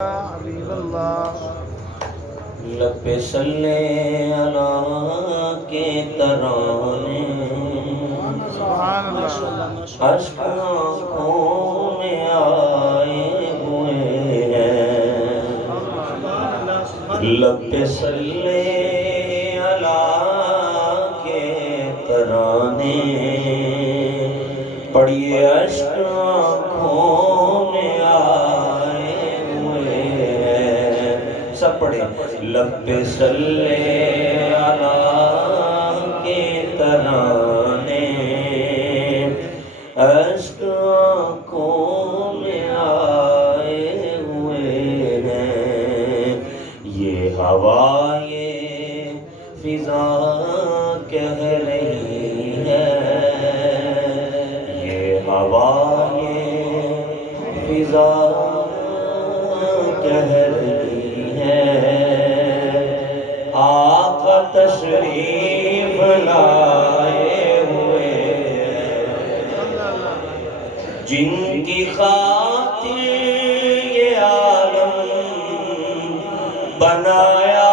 حبیب اللہ لب پہ صلی اللہ کے ترانے سبحان اللہ اشک آنکھوں میں آئے ہوئے ہیں لب پہ صلی اللہ کے ترانے پڑھیے اشک آنکھوں میں آئے ہوئے ہیں سب پڑھیں لب پہ صلی اللہ کے ترانے اشک آنکھوں میں آئے ہوئے ہیں یہ ہوا یہ فضا کہہ رہی ہے یہ ہوا یہ فضا کہہ رہی ہے آقا تشریف لائے ہوئے جن کی خاطر یہ عالم بنایا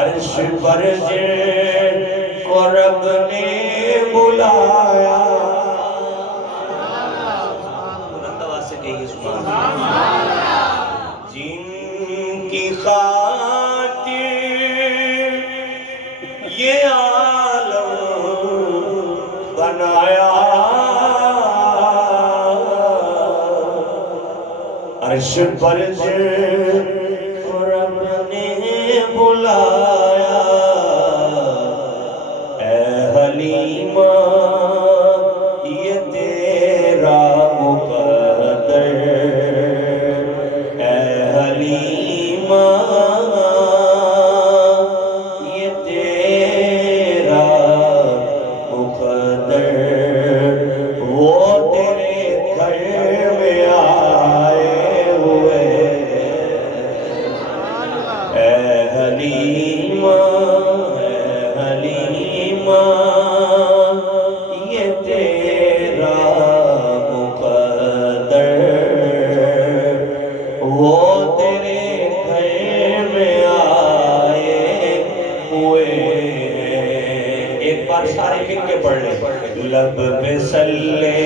عرش پر جن کو رب نے بلایا بلند آواز سے کہیے سبحان اللہ جن کی خاطر یہ عالم بنایا عرش پر جن کو رب نے بلایا اے حلیمہ یہ تیرا مقدر اے حلیمہ یہ تیرا مقدر وہ تیرے گھر میں آئے ہوئے اے حلیمہ یہ تیرا مقدر وہ تیرے گھر میں آئے ہوئے ہیں ایک بار سارے مل کے پڑھ لیں لب پہ صلی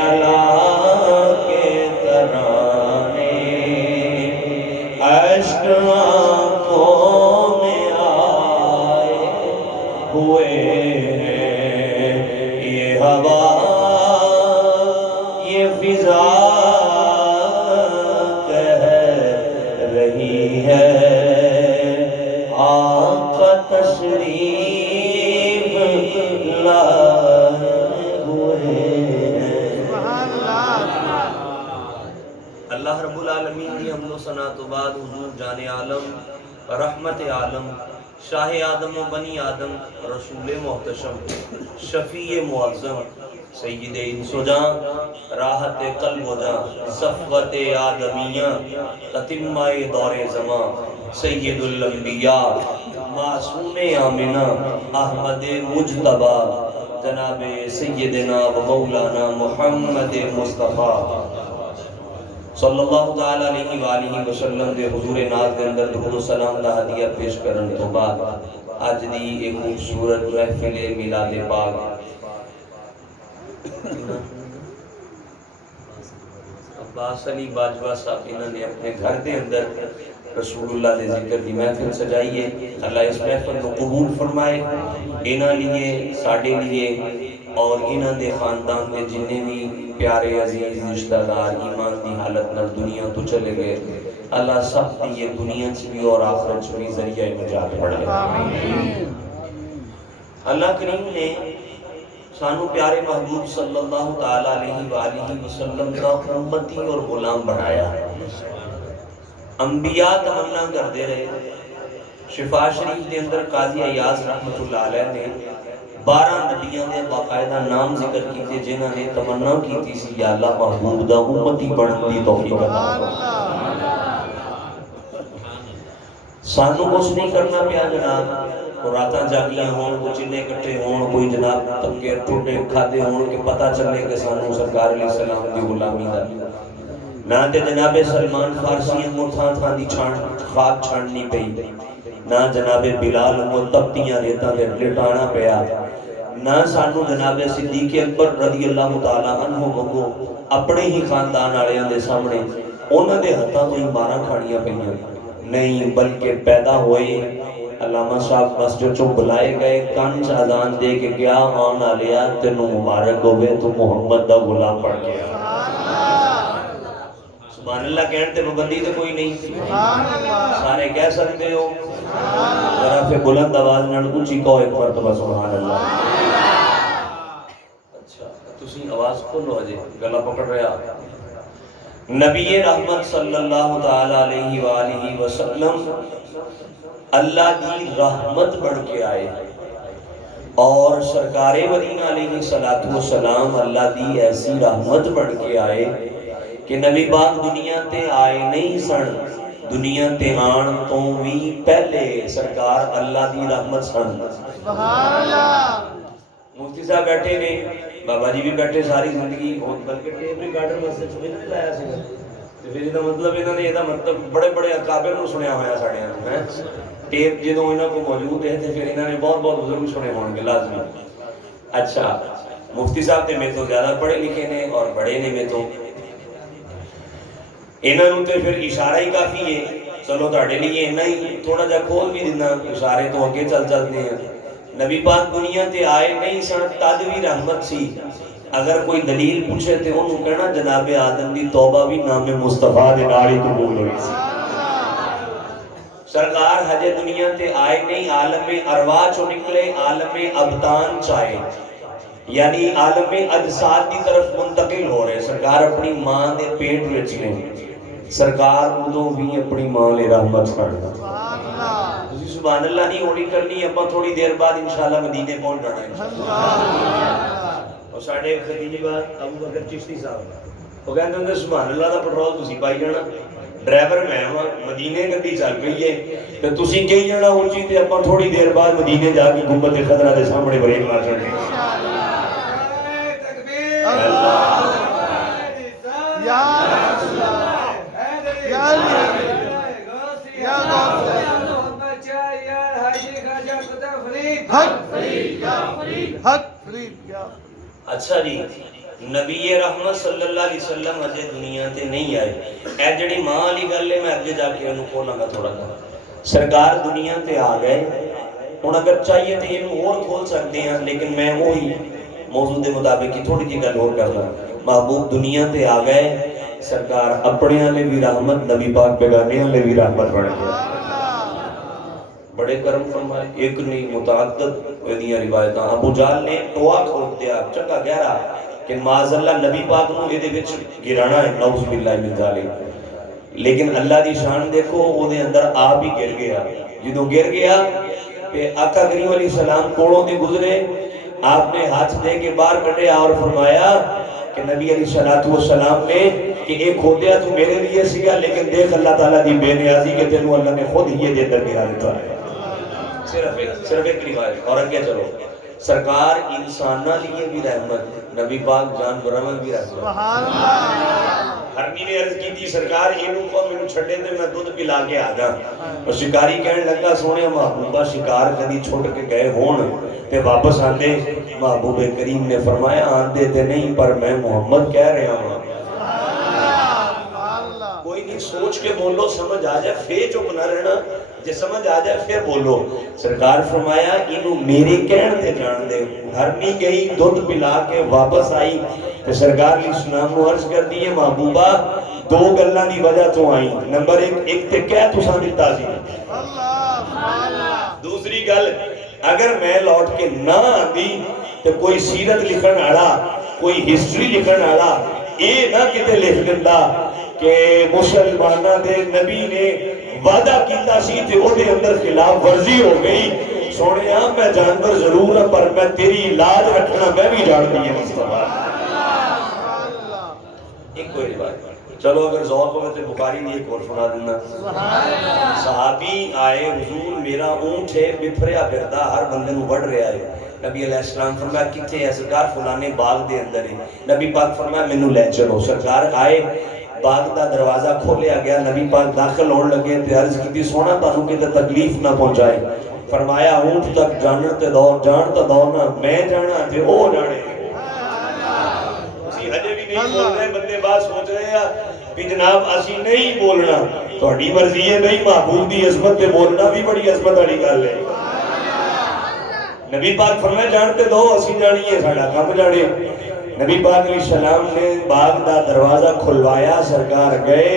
اللہ کے ترانے اشک آنکھوں میں آئے ہوئے ہیں یہ ہوا یہ فضا کہہ رہی ہے آقا تشریف لائے ہوئے ہیں اللہ رب العالمین دی حمد و ثنا تو بعد حضور جان عالم رحمت عالم شاہ آدم و بنی آدم رسول محتشم شفیع معظم سید انس و جان راحت قلب و جان صفوت آدمیہ تتمہ دور زمان سید الانبیاء معصوم آمنہ احمد مجتبی جناب سیدنا و مولانا محمد مصطفیٰ صلی اللہ تعالی علیہ وآلہ وسلم دے حضور ناز دے اندر درود و سلام دا ہدیہ پیش کرن تو بعد آج دی ایک خوبصورت محفل میلاد پاک عباس علی باجوہ صاحب انہوں نے اپنے گھر دے اندر رسول اللہ دے ذکر دی محفل سجائیے اللہ اس محفل کو قبول فرمائے انہاں لیے ساڑھے لیے اور انہاں دے خاندان دے جننے بھی پیارے عزیز رشتہ دار ایمان دی حالت نہ دنیا تو چلے گئے اللہ سب دی یہ دنیا بھی اور آخرت بھی ذریعہ نجات پڑھے اللہ کریم نے سانو پیارے محبوب صلی اللہ تعالی علیہ وآلہ وسلم کا امتی اور غلام بنایا انبیاء تمنا کردے رہے شفا شریف دے اندر قاضی ایاز رحمت اللہ علیہ نے 12 نبیوں نے باقاعدہ نام ذکر کیتے جنہوں نے تمنا کیتی سی یا اللہ محبوب دا امتی بننے دی توفیق عطا سانو کچھ نہیں کرنا پیا جناب راتاں جاگیاں ہون کوئی چلے کٹے ہون کوئی جناب تکے ٹوٹے کھادے ہون کہ پتہ چلے کہ سانو سرکار علیہ السلام دی غلامی دا نہ تے جناب سلمان فارسی ہم تھاں تھاں دی خاک چھاننی پئی نہ جناب بلال کو تپتیاں ریتاں دے لٹانا پیا نہ سانو جناب صدیق اکبر رضی اللہ تعالیٰ عنہ منگو اپنے ہی خاندان آلیاں دے سامنے انہاں دے ہتھاں تو ہی مارا کھانیاں پئیاں نہیں بلکہ پیدا ہوئے علامہ صاحب مسجد چوں بلائے گئے کنچ اذان دے کے کیا آن آلیا تینوں مبارک ہوئے تو محمد دا غلام پڑھ گیا سبحان اللہ کہنے تے پابندی تے کوئی نہیں سارے کہہ سکتے ہو ذرا پھر بلند آواز نال اونچی کہو ایک مرتبہ سبحان اللہ اچھا تسی آواز کھولو اجے گلا پکڑ رہا نبی رحمت صلی اللہ تعالی علیہ وآلہ وسلم اللہ دی رحمت بڑھ کے آئے اور سرکار مدینہ علیہ السلام اللہ دی ایسی رحمت بڑھ کے آئے کہ نبی پاک دنیا تے آئے نہیں سن دنیا تے آن تو بھی پہلے سرکار اللہ دی رحمت سن سبحان اللہ مفتی صاحب بیٹھے نے بابا جی بھی بیٹھے ساری زندگی بلکہ ٹیپ ریکارڈر مسجد میں نہیں لایا سی تے پھر یہ مطلب انہاں نے یہ مطلب بڑے بڑے اکابر نو سنیا ہویا ساڈے ہیں ٹیپ جدوں انہاں کو موجود ہے تے پھر انہاں نے بہت بہت بزرگ سنے ہون گے لازمی اچھا مفتی صاحب تے میرے تو زیادہ پڑھے لکھے نے اور بڑے نے میں تو انہاں نوں تے پھر اشارہ ہی کافی ہے چلو تہاڈے لیے انہاں ہی تھوڑا جا کھول بھی دینا اشارے تو اگے چلتے ہیں نبی پاک دنیا تے آئے نہیں سن تد بھی رحمت سی اگر کوئی دلیل پوچھے تے انہوں کہنا جناب آدم دی توبہ بھی نام مصطفیٰ دے نال ہی قبول ہوئی سی سرکار حج دنیا تے آئے نہیں عالم ارواح چوں نکلے عالم ابدان چاہے یعنی عالم اجساد کی طرف منتقل ہو رہے سرکار اپنی ماں دے پیٹ وچ نے سرکار ادوں بھی اپنی ماں لے رحمت کرنا سبحان اللہ نہیں ہونی کرنی اپا تھوڑی دیر بعد انشاءاللہ مدینے پہنچ جانا ہے اور ساڑھے خدیجی بات ابو بکر چشتی صاحب وہ کہتے ہیں سبحان اللہ دا پٹرول تسی پائی جانا ڈرائیور میں ہوں مدینے گڈی چل پئی ہے تے تسی کہی جانا اونچی تے اپا تھوڑی دیر بعد مدینے جا کے گنبد خضرا دے سامنے بریک مار چھڑنے یا اچھا جی نبی رحمت صلی اللہ علیہ وسلم اجے دنیا تے نہیں آئے اے جڑی ماں علی گل ہے میں اگے جا کے انہوں کھولاں گا تھوڑا سا سرکار دنیا تے آ گئے ہن اگر چاہیے تے انہوں اور کھول سکتے ہیں لیکن میں وہی موضوع دے مطابق کی تھوڑی جی گل اور کرنا محبوب دنیا تے آ گئے سرکار اپنے والے بھی رحمت نبی پاک بیگانے والے بھی رحمت بن گئے بڑے کرم فرمائے ایک نہیں متعدد ودیاں روایتاں ابو جال نے ٹوا کھول دیا چکا گہرا کہ معاذ اللہ نبی پاک نو یہ دے وچ گرانا ہے نعوذ باللہ من ذالک لیکن اللہ دی شان دیکھو وہ دے اندر آپ ہی گر گیا جدوں گر گیا تے آقا کریم علیہ السلام کوڑوں دے گزرے آپ نے ہاتھ دے کے باہر کٹیا اور فرمایا کہ نبی علیہ السلام نے کہ ایک کھودیا تو میرے لیے سیا لیکن دیکھ اللہ تعالیٰ دی بے نیازی کے تینوں اللہ نے خود ہی یہ اندر گرا دیتا ہے صرف ایک روایت اور اگے چلو سرکار انسانہ لیے بھی رحمت نبی پاک جانوراں بھی رحمت سبحان اللہ ہرنی نے عرض کی تھی سرکار اینوں کو مینوں چھڈے تے میں دودھ پلا کے آ جا اور شکاری کہنے لگا سونے محبوبہ شکار کدی چھوڑ کے گئے ہون تے واپس آندے محبوب کریم نے فرمایا آندے تے نہیں پر میں محمد کہہ رہا ہوں کوئی نہیں سوچ کے بولو سمجھ آ جائے پھر چپ نہ رہنا جے سمجھ آ جائے پھر بولو سرکار فرمایا انہوں میرے کہن تے جان دے ہرنی گئی دودھ پلا کے واپس آئی تے سرکار علیہ السلام کو عرض کر دیئے محبوبہ دو گلاں دی وجہ تو آئی نمبر ایک تے کہہ تساں دتا سی دوسری گل اگر میں لوٹ کے نہ آندی تے کوئی سیرت لکھن والا کوئی ہسٹری لکھن والا اے نہ کتے لکھ دیندا کہ مسلمانہ دے نبی نے وعدہ کیتا سی تے او دے اندر خلاف ورزی ہو گئی سونے میں جانور ضرور ہے پر میں تیری علاج رکھنا میں بھی جان دی ہے مصطفیٰ ایک کوئی روایت چلو اگر ذوق ہوئے تو بخاری نے ایک اور سنا دینا صحابی آئے حضور میرا اونٹ ہے بپھریا پھردا ہر بندے نو وڑ رہا ہے نبی علیہ السلام فرمایا کتنے ہے سرکار فلانے باغ دے اندر ہے نبی پاک فرمایا مینوں لے چلو سرکار آئے باغ دا دروازہ کھولیا گیا نبی پاک داخل ہونے لگے تے عرض کی سونا تانوں کتے تکلیف نہ پہنچائے فرمایا اونٹ تک جانن تے دو جان تے دو نہ میں جانا تے او جانے اسی ہجے بھی نہیں بول رہے بندے بات سوچ رہے ہیں کہ جناب اسی نہیں بولنا تہاڈی مرضی ہے نہیں محبوب دی عظمت تے بولنا بھی بڑی عظمت والی گل ہے نبی پاک فرمایا جانتے دو اسی جانی ہے ساڈا کم جانے نبی پاک علیہ السلام نے باغ دا دروازہ کھلوایا سرکار گئے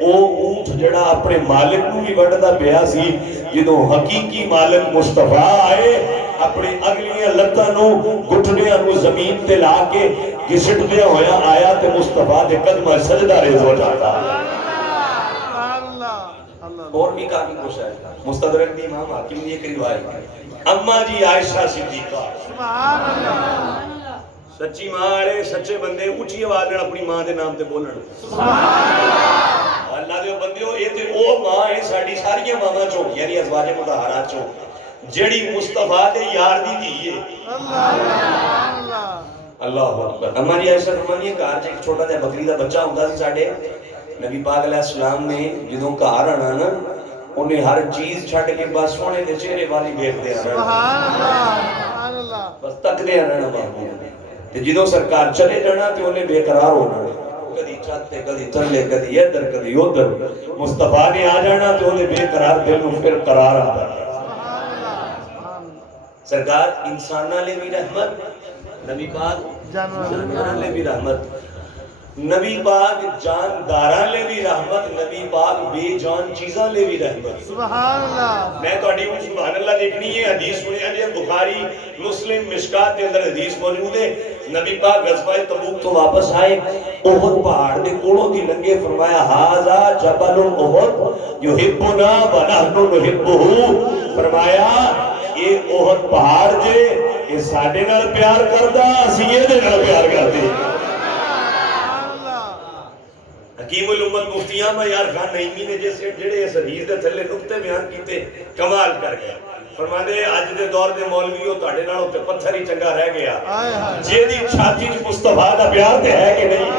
او اونٹ جڑا اپنے مالک نو بھی وڈدا پیا سی جدوں حقیقی مالک مصطفیٰ آئے اپنے اگلیاں لتاں نو گھٹنیاں نو زمین تے لا کے گھسٹدیا ہویا آیا تے مصطفیٰ دے قدماں سجدہ ریز ہو جاتا اور بھی کافی کچھ ہے مستدرک دی امام حاکم نے ایک روایت اما جی عائشہ صدیقہ سبحان اللہ سچی ماں آرے سچے بندے اونچی آواز نال اپنی ماں دے نام تے بولن سبحان اللہ اللہ دے بندیو اے تے او ماں ہے ساڈی ساری ماواں چوں یعنی ازواج مطہرات چوں جڑی مصطفیٰ دے یار دی دھی ہے اللہ اکبر اما جی عائشہ فرمانی ہے گھر ایک چھوٹا جہا بکری دا بچہ ہوندا سی ساڈے نبی پاک علیہ السلام نے جدوں گھر آنا نا انہیں ہر چیز چھڈ کے بس سونے دے چہرے والی ویکھدے آنا سبحان اللہ بس تکدے آنا محبوب تے جدوں سرکار چلے جانا تے انہیں بے قرار ہونا کدی چھت تے کدی تھلے کدی ادھر کدی ادھر مصطفیٰ نے آ جانا تے انہیں بے قرار دل نوں پھر قرار آتا سرکار انساناں لے بھی رحمت نبی پاک جانوراں لے بھی رحمت نبی پاک جانداراں لے بھی رحمت نبی پاک بے جان چیزاں لے بھی رحمت سبحان اللہ میں تہاڈی ہوں سبحان اللہ دیکھنی ہے حدیث سنیا جی بخاری مسلم مشکات کے اندر حدیث موجود ہے نبی پاک غزوہ تبوک تو واپس آئے احد پہاڑ دے کوڑوں دی لنگے فرمایا ھذا جبل احد یحبنا ونحن نحبہ فرمایا اے احد پہاڑ جے اے ساڈے نال پیار کردا اسی اے دے نال پیار کردے حکیم الامت مفتی احمد یار خان نعیمی نے جیسے جڑے اس حدیث دے تھلے نقطے بیان کیتے کمال کر گیا فرماندے اج دے دور دے مولویوں تہاڈے نالوں تے پتھر ہی چنگا رہ گیا جے دی چھاتی وچ مصطفیٰ دا پیار تے ہے کہ نہیں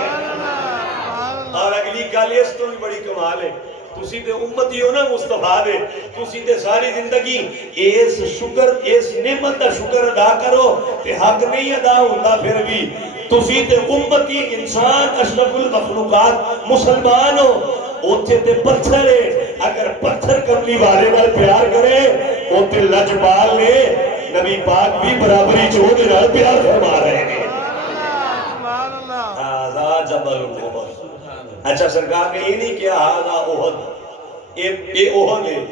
اور اگلی گل اس تو بھی بڑی کمال ہے تسی تے امتی ہو نا مصطفیٰ دے تسی تے ساری زندگی اس شکر اس نعمت دا شکر ادا کرو تے حق نہیں ادا ہوندا پھر بھی تسی تے امتی انسان اشرف المخلوقات مسلمان ہو اوتھے تے پتھر ہے اگر پتھر کملی والے نال پیار کرے اوتھے لجپال نے نبی پاک بھی برابری چو دے نال پیار فرما رہے ہیں سبحان اللہ ھذا جبل احد اچھا سرکار نے یہ نہیں کیا ھذا احد اے احد ہے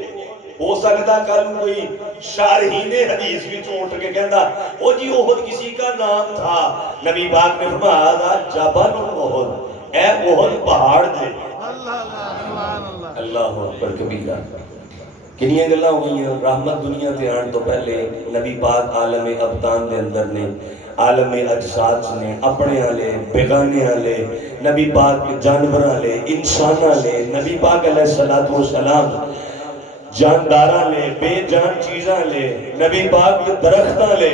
ہو سکتا کل کوئی شارحین حدیث بھی اٹھ کے کہندا او جی احد کسی کا نام تھا نبی پاک نے فرمایا ھذا جبل احد اے احد پہاڑ دے اللہ اکبر کبیرہ کنیاں گلاں ہوئیں رحمت دنیا تے آن تو پہلے نبی پاک عالم ابدان دے اندر نے عالم اجساد نے اپنے آلے بیگانے آلے نبی پاک جانور آلے انسان آلے نبی پاک علیہ السلام جاندارہ لے بے جان چیزاں لے نبی پاک درختاں لے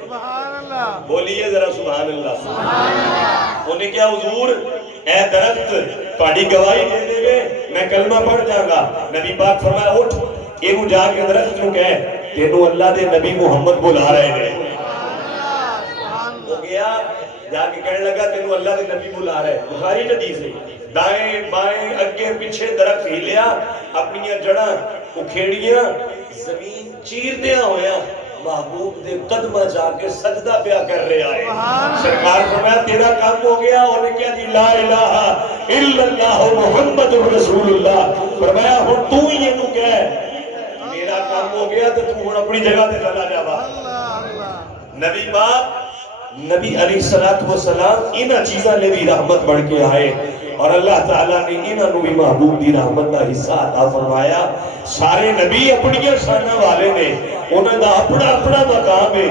سبحان اللہ بولیے ذرا سبحان اللہ انہیں کیا حضور اے درخت پاڑی گواہی دے دے گے میں کلمہ پڑھ جاؤں گا نبی پاک فرمایا اٹھ ایہو جا کے درخت نو کہے تینوں اللہ دے نبی محمد بلا رہے ہیں ہو گیا جا کے کہنے لگا تینوں اللہ دے نبی بلا رہے ہیں بخاری حدیث ہے دائیں بائیں اگے پیچھے درخت ہلیا اپنی جڑاں اکھیڑیاں زمین چیر دیا ہویا محبوب دے قدمہ جا کے سجدہ پیا کر رہے آئے سرکار فرمایا تیرا کام ہو گیا انہیں کیا جی لا الہ الا اللہ محمد رسول اللہ فرمایا ہن تو ہی یہ تو کہہ میرا کام ہو گیا تو تو ہن اپنی جگہ تے چلا جاوا نبی پاک نبی علیہ السلام انہاں چیزاں لے بھی رحمت بڑھ کے آئے اور اللہ تعالیٰ نے انہاں نو بھی محبوب دی رحمت کا حصہ عطا فرمایا سارے نبی اپنی شانہ والے نے انہاں دا اپنا اپنا مقام ہے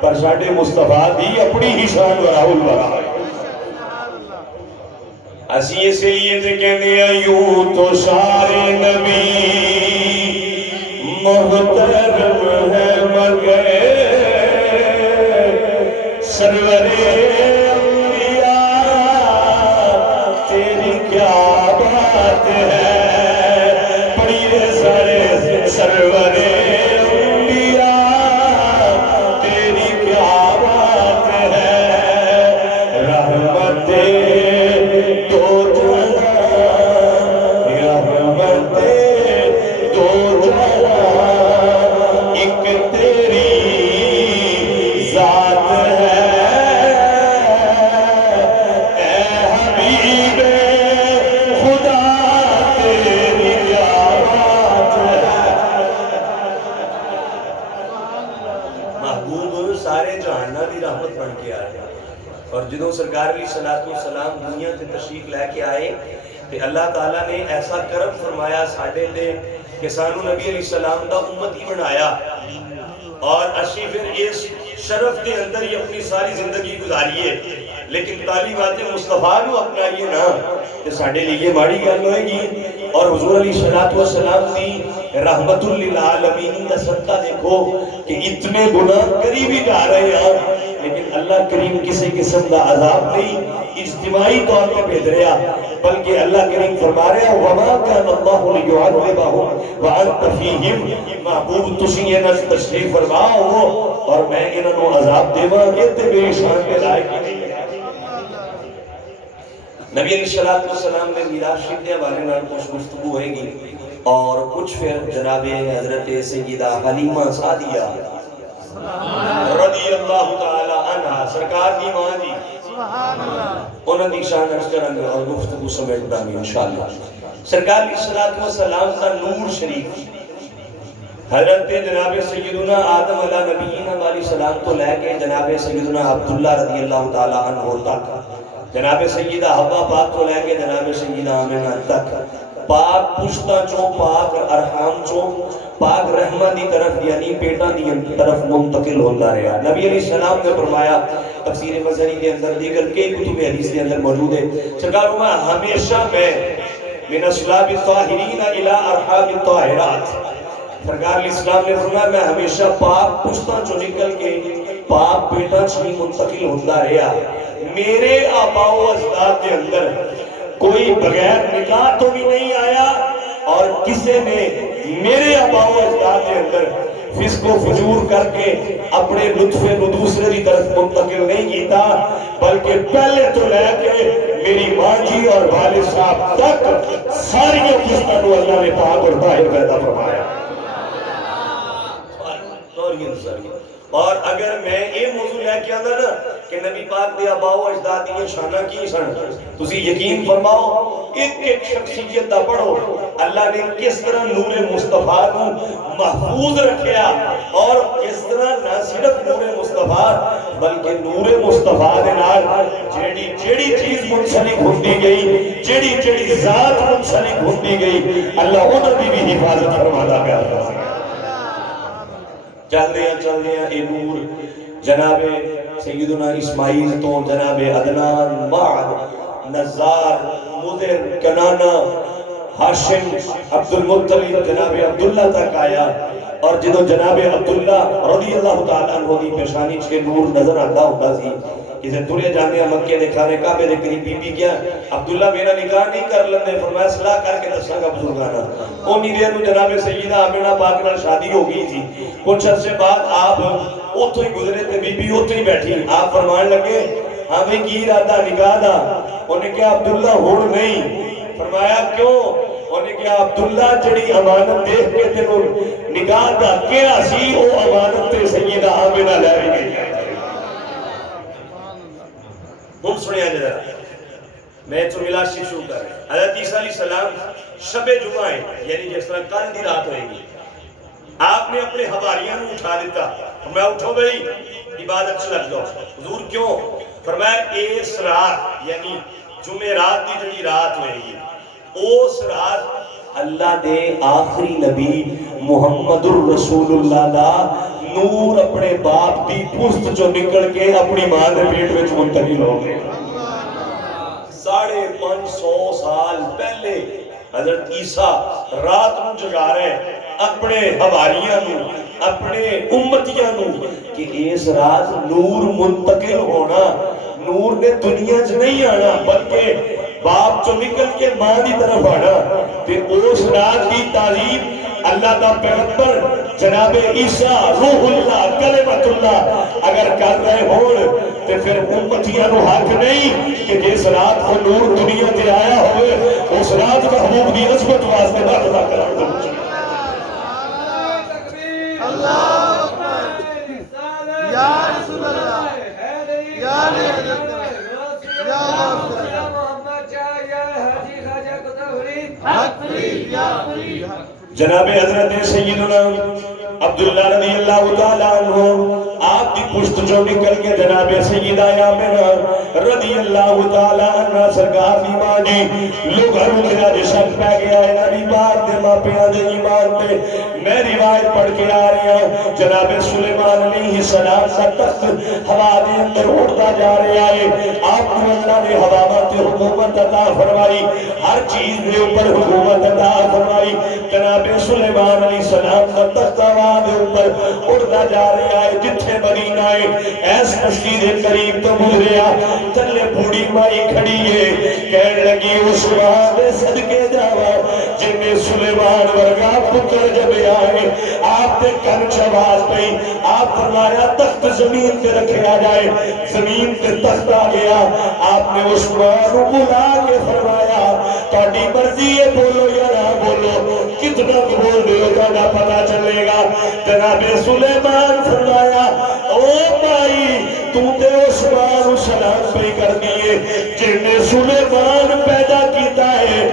پر ساڈے مصطفیٰ دی اپنی ہی شان وراء الورا ہے اسی اس لیے تے کہنے ہیں یوں تو سارے نبی محترم ہے مگر سرور انبیاء تیری کیا بات ہے، پڑھیے سارے سرور انبیاء تیری کیا بات ہے، رحمت دو جہاں رحمت دو جہاں ایک تیری ذات ہے، اے حبیب خدا تیری کیا بات ہے۔ محبوب سارے جہانہ دی رحمت بن کے آئے، اور جدوں سرکار علیہ السلام دنیا تے تشریف لے کے آئے تے اللہ تعالیٰ نے ایسا کرم فرمایا ساڈے تے کہ سانو نبی علیہ السلام دا امتی بنایا، اور اسی پھر اس شرف کے اندر ہی اپنی ساری زندگی گزاریے، لیکن تعلیمات مصطفیٰ نو اپنائیے نا کہ ساڈے لیے ماڑی گل ہوئے گی۔ اور حضور علیہ السلام دی رحمت للعالمین کا صدقہ دیکھو کہ اتنے گناہ کری بھی جا رہے ہیں، لیکن اللہ کریم کسی قسم کا عذاب نہیں اجتماعی طور پہ بھیج رہا، بلکہ اللہ کریم فرما رہا ہے وَمَا كَانَ اللَّهُ لِيُعَذِّبَهُمْ وَأَنْتَ فِيهِمْ، محبوب تسی انہاں تشریف فرماؤ اور میں انہاں نو عذاب دیواں، یہ تے میری شان کے لائق نہیں۔ نبی علیہ السلام نے میراث شریف کے حوالے نال کچھ گفتگو ہوئے گی، اور کچھ پھر جناب حضرت سیدہ حلیمہ سعدیہ رضی اللہ تعالی عنہ سرکار کی ماں جی، انہوں نے شان عرض کریں گے اور گفتگو سمیٹ دیں انشاءاللہ۔ سرکار علیہ السلام کا نور شریف حضرت جناب سیدنا آدم علیہ نبیین علیہ السلام تو لے کے جناب سیدنا عبداللہ رضی اللہ تعالی عنہ تک، جناب سیدہ حوا پاک تو لے کے جناب سیدہ آمنہ تک، پاک پشتہ چوں پاک ارحام چوں پاک رحمہ دی طرف یعنی پیٹا دی طرف منتقل ہوتا رہا۔ نبی علیہ السلام نے فرمایا تفسیر مظہری کے اندر دیگر کئی کتب حدیث کے اندر موجود ہے، سرکار فرمایا ہمیشہ میں من اسلاب الطاہرین الى ارحام الطاہرات، سرکار علیہ السلام نے فرمایا میں ہمیشہ پاک پشتہ چوں نکل کے پاک پیٹا چوں منتقل ہوتا رہا، میرے آباء و اجداد کے اندر کوئی بغیر نکاح تو بھی نہیں آیا، اور کسی نے میرے آباء و اجداد کے اندر فسق و فجور کر کے اپنے لطف دوسرے کی طرف منتقل نہیں کیتا، بلکہ پہلے تو لے کے میری ماں جی اور والد صاحب تک ساری پشتوں کو اللہ نے پاک اور طاہر پیدا فرمایا۔ اور اگر میں یہ موضوع لے کے آندا نا کہ نبی پاک دے آباء و اجداد دی شانہ کی سن، تسی یقین فرماؤ ایک ایک شخصیت دا پڑھو اللہ نے کس طرح نور مصطفیٰ کو محفوظ رکھیا، اور کس طرح نہ صرف نور مصطفیٰ بلکہ نور مصطفیٰ دے نال جیڑی چیز منسلک ہوندی گئی، جیڑی ذات منسلک ہوندی گئی، اللہ انہاں دی بھی حفاظت فرماتا گیا۔ چل دیا اے نور جناب سیدنا اسماعیل تو جناب عدنان معد نزار مدر کنانا ہاشم عبد المطلب جناب عبداللہ تک آیا، اور جدو جناب عبداللہ رضی اللہ تعالیٰ عنہ دی پیشانی چھے نور نظر آتا ہوتا سی، کسے تورے جانے مکہ نے کھانے کعبے دے قریب بی بی کیا عبداللہ میرا نکاح نہیں کر لندے، فرمایا صلاح کر کے دساں گا بزرگانا۔ اونی دیر نو جناب سیدہ آمنہ پاک نال شادی ہو گئی تھی، کچھ عرصے بعد آپ اتھو ہی گزرے تھے، بی بی اتھو ہی بیٹھی، آپ فرمان لگے ہاں بھی کی ارادہ نکاح دا؟ انہیں کہا عبداللہ ہوڑ نہیں، فرمایا کیوں؟ انہیں کہا عبداللہ جڑی امانت دیکھ کے تینوں نکاح دا کیا سی او امانت تے سیدہ آمنہ لے بھی گئی۔ ہم سنیا جا رہا ہے میں تو ملا شروع کر رہا ہوں۔ حضرت عیسیٰ علیہ السلام شب جمعہ ہے، یعنی جس طرح کل دی رات ہوئے گی، آپ نے اپنے حواریوں نے اٹھا دیتا، فرمایا اٹھو بھئی عبادت سے لگ جاؤ۔ حضور کیوں؟ فرمایا اس رات یعنی جمعرات دی جڑی رات ہوئے گی، اس رات اللہ دے آخری نبی محمد الرسول اللہ دا نور اپنے باپ دی پشت جو نکل کے اپنی ماں دے پیٹ وچ منتقل ہو گئے۔ 550 سال پہلے حضرت عیسیٰ رات نو جگا رہے اپنے حواریاں نو اپنے امتیاں نو کہ اس رات نور منتقل ہونا، نور نے دنیا چ نہیں آنا بلکہ باپ چو نکل کے ماں دی طرف آنا، تے اس رات کی تعلیم اللہ دا پیغمبر جناب عیسیٰ روح اللہ کلمت اللہ اگر کر رہے ہون تے پھر امتیاں نو حق نہیں کہ جس رات کو نور دنیا تے آیا ہوئے اس رات کا محبوب دی عظمت واسطے بات ادا کرنا ضرور ہے۔ اللہ یا رسول اللہ یا حضرت یا جناب حضرت سیدنا عبداللہ رضی اللہ تعالیٰ عنہ آپ کی پشت جو نکل کے جناب سیدہ آمنہ رضی اللہ تعالیٰ عنہ سرکار دی ماں جی لوگ ہر میرا جشن پہ گیا ہے نبی بات دے ماں پہ آدھے ایمان پہ میں روایت پڑھ کے آ رہی ہوں جناب سلیمان علیہ السلام کا تخت ہوا دے اندر اٹھتا جا رہا ہے آپ کو اللہ نے حوامت حکومت عطا فرمائی ہر چیز دے اوپر حکومت عطا فرمائی جناب سلیمان علیہ السلام کا تخت ہوا دے اوپر اٹھتا جا رہا ہے جتھے مدینہ ہے ایس مسجد قریب تو گزریا تلے بوڑی مائی کھڑی ہے کہنے لگی اس وہاں دے صدقے جاوا جن میں سلیمان ورگا پتر جب آئے آپ نے کن چواز پئی آپ فرمایا تخت زمین پہ رکھا جائے زمین پہ تخت آ گیا آپ نے اس کو بلا کے فرمایا تہاڈی مرضی ہے بولو یا نہ بولو کتنا بول دے ہو تہاڈا پتہ چلے گا جناب سلیمان فرمایا او بھائی تم تے عثمان سلام پہ کر دیے جن نے سلیمان پیدا کیتا ہے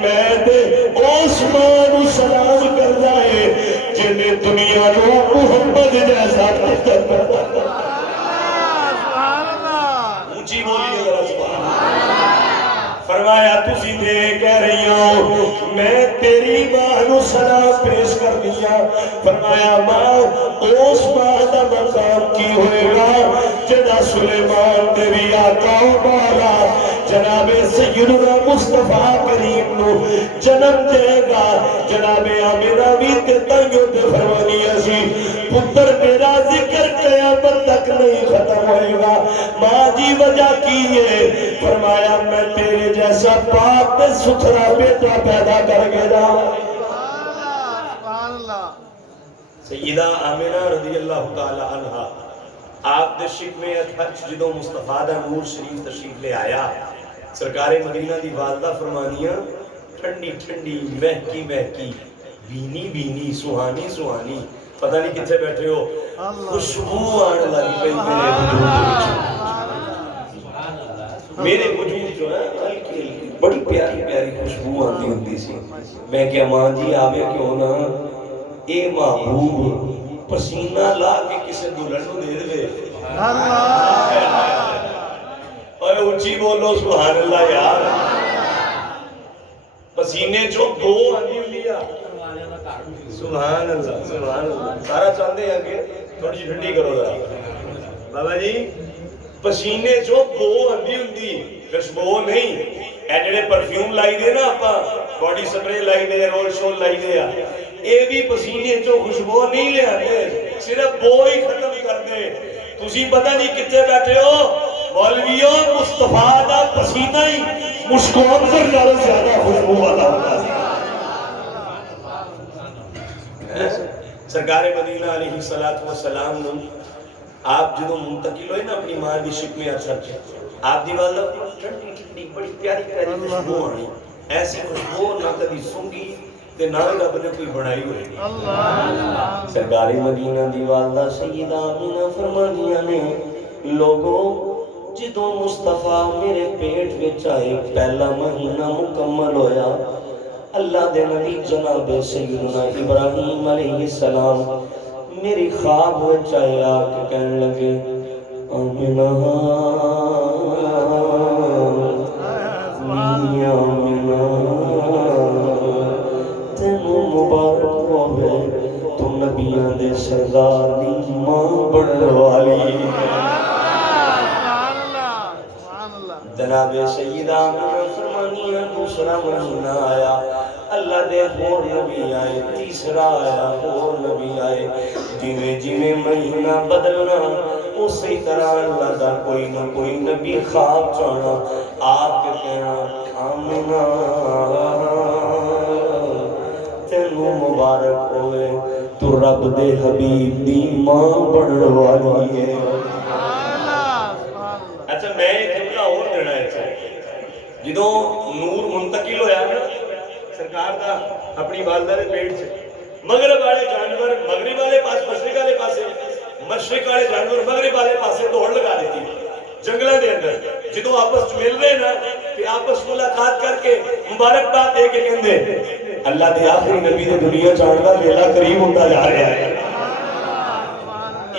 میں تے عثمان سلام کر جائے جن نے دنیا کو محمد جیسا پتر پیدا اونچی بولی ذرا سبحان اللہ فرمایا تسی دے کہہ رہی ہو میں تیری ماں نو سلام پیش کر دیا فرمایا ماں اس ماں دا مقام کی ہوئے گا جنا سلیمان تیری آقا مولا جناب سیدنا مصطفیٰ کریم نو جنم دے گا جناب آمنہ بھی تے تائیوں تے فرمانی ایسی پتر میرا ذکر قیامت تک نہیں ختم ہوئے گا ماں جی وجہ کی ہے فرمایا میں تیرے جیسا پاک تے ستھرا بیٹا پیدا کر کے جا سیدہ آمنہ رضی اللہ تعالی عنہ آپ دے شکم اتحج جدو مصطفیٰ دا نور شریف تشریف لے آیا سرکار مدینہ دی والدہ فرمانیاں ٹھنڈی ٹھنڈی مہکی مہکی بینی بینی سہانی سہانی پتہ نہیں کتھے بیٹھے ہو خوشبو آنے لگی پئی میرے وجود جو ہے ہلکی ہلکی بڑی پیاری پیاری خوشبو آندی ہوتی سی میں کیا ماں جی آوے کیوں نہ اے محبوب پسینہ لا کے کسے دلہن کو دے دے اور اونچی بولو سبحان اللہ یار پسینے جو دو آندی لیا سبحان اللہ سبحان اللہ سارا چاہتے ہیں کہ تھوڑی ٹھنڈی کرو ذرا بابا جی پسینے جو دو آندی ہوندی خوشبو نہیں ایڈڑے پرفیوم لائی دے نا اپا باڈی سپرے لائی دے رول شول لائی دے اے بھی پسینے جو خوشبو نہیں لے آتے صرف بو ہی ختم کر دے تسی پتہ نہیں کتنے بیٹھے ہو مولویوں مصطفیٰ دا پسینہ ہی مشکون سے زیادہ خوشبو والا ہوتا ہے سرکار مدینہ علیہ السلام نے آپ جدو منتقل ہوئے نا اپنی ماں دی شکم اثر کے آپ دی والدہ ٹھنڈی ٹھنڈی بڑی پیاری پیاری خوشبو آنی ایسی خوشبو نہ کبھی سنگی تے نہ رب نے کوئی بڑھائی ہوئی سرکار مدینہ دی والدہ سیدہ آمنہ فرمانیاں نے لوگوں جدو مصطفیٰ میرے پیٹ وچ آئے پہلا مہینہ مکمل ہویا اللہ دے نبی جناب سیدنا ابراہیم علیہ السلام میری خواب وچ آئے آکے کہنے لگے آمنہ میاں آمنہ تینو مبارک ہوئے تو نبیاں دے سردار دی ماں بڑھ والی جناب سیدہ آمنہ دوسرا مہینہ آیا اللہ دے اور نبی آئے تیسرا آیا اور نبی آئے جویں جویں مہینہ بدلنا اسی طرح اللہ دا کوئی نہ کوئی نبی خواب چانا آپ کے کہنا آمینہ تینوں مبارک ہوئے تو رب دے حبیب دی ماں بڑھ والی ہے. اچھا میں ایک جملہ اور دینا ہے جدوں نور منتقل ہویا نا سرکار دا اپنی والدہ دے پیٹ سے مغرب والے جانور مغرب والے پاس مشرق والے پاسے مشرق والے جانور مغرب والے پاسے دوڑ لگا دیتی جنگلوں دے اندر جدوں آپس مل رہے نا کہ آپس ملاقات کر کے مبارکباد دے کے کہندے اللہ دے آخری نبی دے دنیا چاہن دا ویلا قریب ہوتا جا رہا ہے.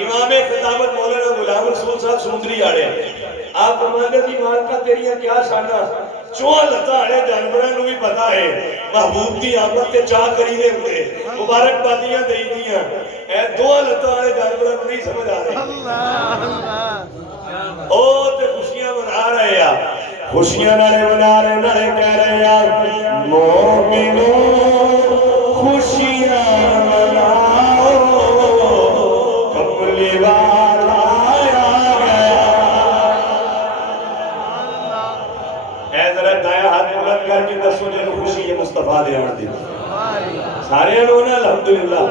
امام خطابت مولانا غلام رسول صاحب سمندری آڑے آپ فرماتے جی مالکہ تیریاں کیا شانہ چوہا لتا آڑے جانوروں بھی پتا ہے محبوب دی آمد کے چاہ کرینے ہوئے مبارک بادیاں دئی دیاں اے دو لتا آڑے جانوروں نہیں سمجھ آ رہے او تے خوشیاں منا رہے یا خوشیاں نالے منا رہے نالے کہہ رہے یا مومنوں خوشیاں مناؤ کملی والا آیا گیا. اے ذرا دایا ہاتھ بلند کر کے دسو جنو خوشی ہے مصطفیٰ دے آن دی سارے انہوں الحمدللہ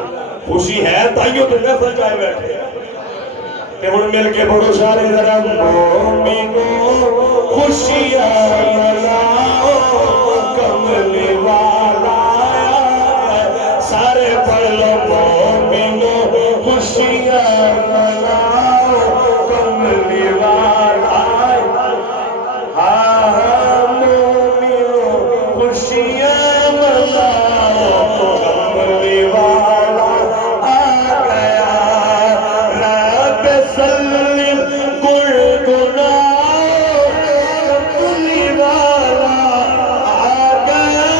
خوشی ہے تائیوں پہ نفل چاہے بیٹھے کہ ہن مل کے بڑو سارے ذرا مومنوں خوشیاں مناؤ کملی والا سارے پڑھ لو مومنوں خوشیاں مناؤ کملی والا ہاں مومنوں خوشیاں مناؤ کملی والا آ گیا رب سلم گنگناؤ کملی والا آ گیا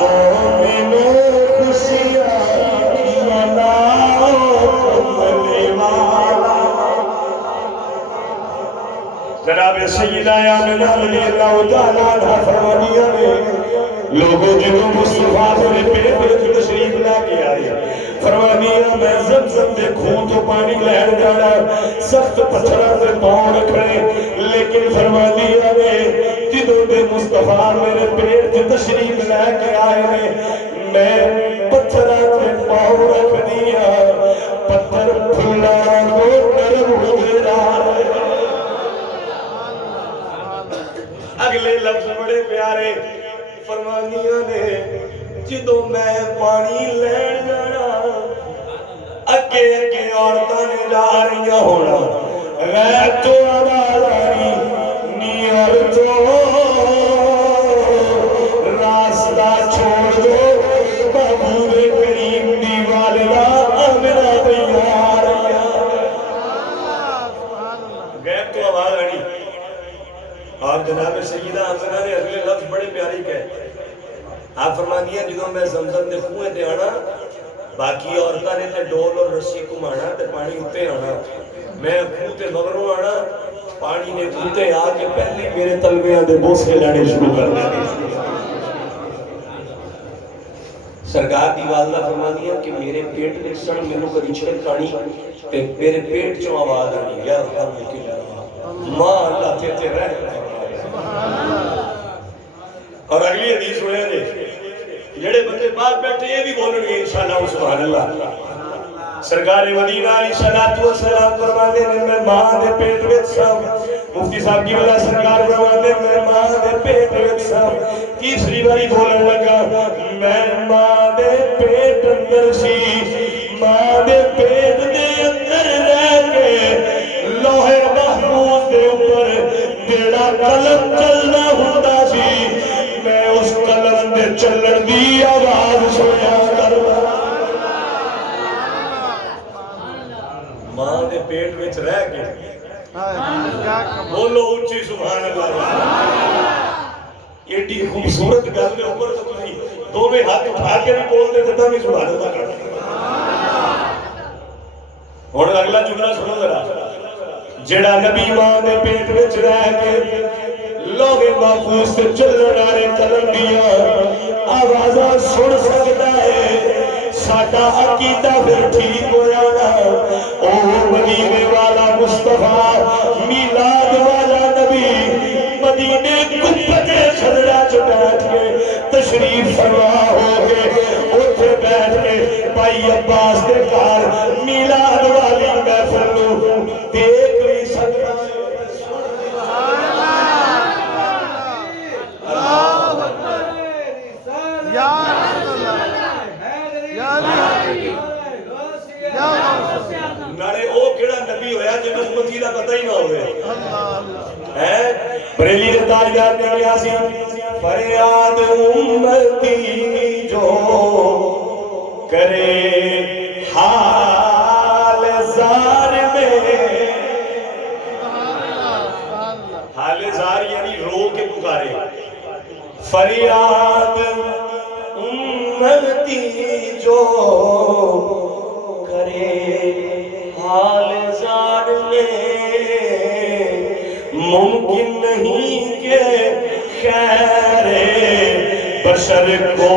مومنوں خوشیاں مناؤ کملی والا. جناب سیدہ آمنہ رضی اللہ تعالیٰ عنہ فرمانیہ نے لوگوں جنہوں مصطفیٰ نے پیٹ پر تشریف لا کے آئے فرمانیہ میں زمزم دے خون تو پانی لہر جانا سخت پتھرہ سے پاؤں رکھنے لیکن فرمانیہ نے جنہوں دے مصطفیٰ میرے پیٹ سے تشریف لا کے آئے نے میں پتھرہ سے پاؤں رکھ دیا پتھر پھلا وہ نرم ہو رہا ہے. اگلے لفظ بڑے پیارے فرمانیاں نے جدوں میں پانی لین جانا اگے اگے عورتاں نے جا رہی ہونا غیر تو آواز آئی نی عورتوں راستہ چھوڑ دو محبوب کریم دی والدہ آمنہ تیار غیر تو آواز آئی اور جناب سیدہ آمنہ نے اگلے لفظ بڑے پیاری کہے آپ فرمانیاں جدوں میں زمزم دے خوئے تے آنا باقی عورتاں نے تے ڈول اور رسی کمانا تے پانی اتے آنا میں خوہ تے مغروں آنا پانی نے اتے آ کے پہلے میرے تلویاں دے بوسے لانے شروع کر دیں. سرکار دی والدہ فرمانیاں کہ میرے پیٹ میں سڑ میرے کو رچھڑے کھانی تے میرے پیٹ چوں آواز آنی یا رحم کی ماں اللہ تے رہ اور اگلی حدیث ہوئے دے جڑے بندے باہر بیٹھے یہ بھی بولن گے انشاءاللہ سبحان اللہ. سرکار مدینہ علیہ السلام فرماتے ہیں میں ماں دے پیٹ وچ سب مفتی صاحب کی اللہ سرکار فرماتے ہیں میں ماں دے پیٹ وچ سب تیسری باری بولن لگا میں ماں دے پیٹ اندر سی ماں دے پیٹ دے اندر رہ کے لوح محفوظ دے اوپر جڑا قلم چلنا ہوندا سی میں اس قلم دے چلن دی آواز سنیا کردا ماں دے پیٹ وچ رہ کے بولو اونچی سبحان اللہ. ایڈی خوبصورت گل دے اوپر تو تسی دوویں ہاتھ اٹھا کے بھی بول دے تے بھی سبحان اللہ کرنا. ہن اگلا جملہ سنو ذرا جڑا نبی ماں دے پیٹ وچ رہ کے لوگے محفوظ سے چلنے والے قلم دیا آوازاں سن سکتا ہے ساڈا عقیدہ پھر ٹھیک ہو جانا او مدینے والا مصطفیٰ میلاد والا نبی مدینے گنبد خضرا چ بیٹھ کے تشریف فرما ہو گئے اوتھے بیٹھ کے بھائی عباس دے گھر میلاد والی محفل نو دیکھ نہیں سکتا نارے او کیڑا نبی ہویا جے امتی دا پتہ ہی نہ ہوئے ہے بریلی دے تاجدار نے کیا سی فریاد امتی جو کرے حال زار میں حال زار یعنی رو کے پکارے فریاد امتی جو کرے حال زار میں ممکن نہیں کہ خیر بشر کو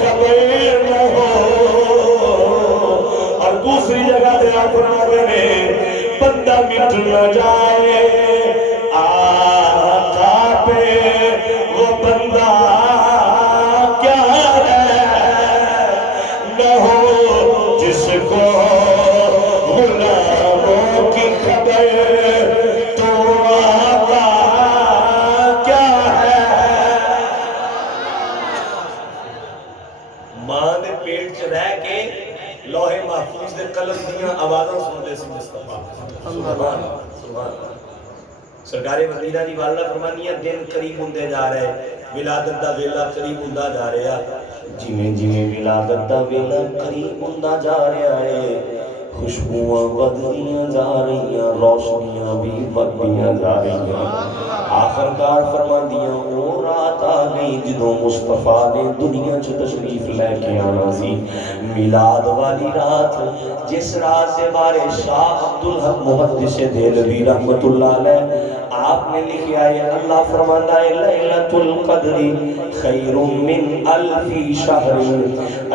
خبر نہ ہو اور دوسری جگہ دے فرماتے ہیں بندہ مٹ نہ جائے آقا پہ وہ بندہ کیا ہے نہ ہو جس کو غلاموں کی خبر تو آقا کیا ہے ماں نے پیٹ چ رہ کے لوہے محفوظ دے قلم دیاں آوازاں سنتے سی مصطفیٰ سبحان سبحان سرکار مدینہ دی والدہ فرمانیاں دن قریب ہوندے جا رہے ولادت دا ویلا قریب ہوندا جا رہا جویں جویں ولادت دا ویلا قریب ہوندا جا رہا ہے خوشبوئاں بدلیاں جا رہی ہیں روشنیاں بھی بدلیاں جا رہی ہیں آخرکار فرماندیاں وہ رات آ گئی جدوں مصطفیٰ نے دنیا چ تشریف لے کے آنا سی میلاد والی رات جس رات سے بارے شاہ عبدالحق محدث دہلوی رحمت اللہ علیہ آپ نے لکھا ہے اللہ فرماتا ہے لیلۃ القدر خیر من الف شہر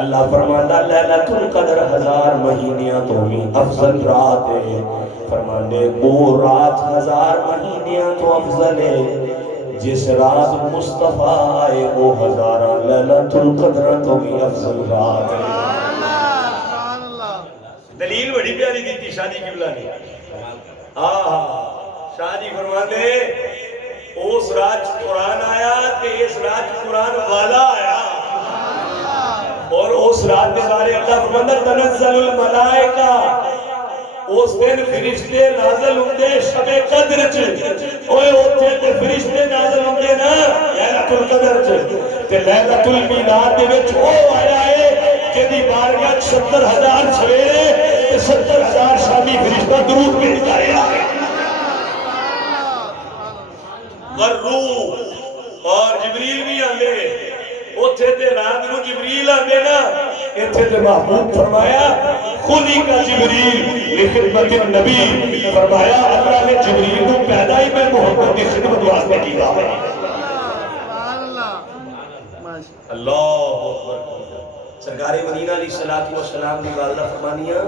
اللہ فرماتا ہے لیلۃ القدر 1000 مہینیاں تو بھی افضل رات ہے فرماتے وہ رات 1000 مہینیاں تو افضل ہے جس رات مصطفیٰ آئے وہ 1000 لیلۃ القدر تو بھی افضل رات ہے دلیل بڑی پیاری دیتی شادی قبلہ نے شاہ جی فرماتے اس رات قرآن آیا کہ اس رات قرآن والا آیا اور اس رات کے بارے اللہ فرماتا تنزل الملائکہ اس دن فرشتے نازل ہوندے شب قدر چ اوے اوتھے تے فرشتے نازل ہوندے نا لیلۃ القدر چ تے لیلۃ المیلاد دے وچ او آیا ہے جدی بارگاہ 70000 سویرے تے 70000 شامی فرشتہ درود بھیجدا رہیا ہے والروح اور جبریل بھی آندے اوتھے تے رات نو جبریل آندے نا ایتھے تے محبوب فرمایا خلی کا جبریل لخدمت النبی فرمایا اللہ نے جبریل کو پیدا ہی میں محبت کی خدمت واسطے کیا ہے اللہ اکبر سرکار مدینہ علیہ الصلوۃ والسلام کی والدہ فرمانیاں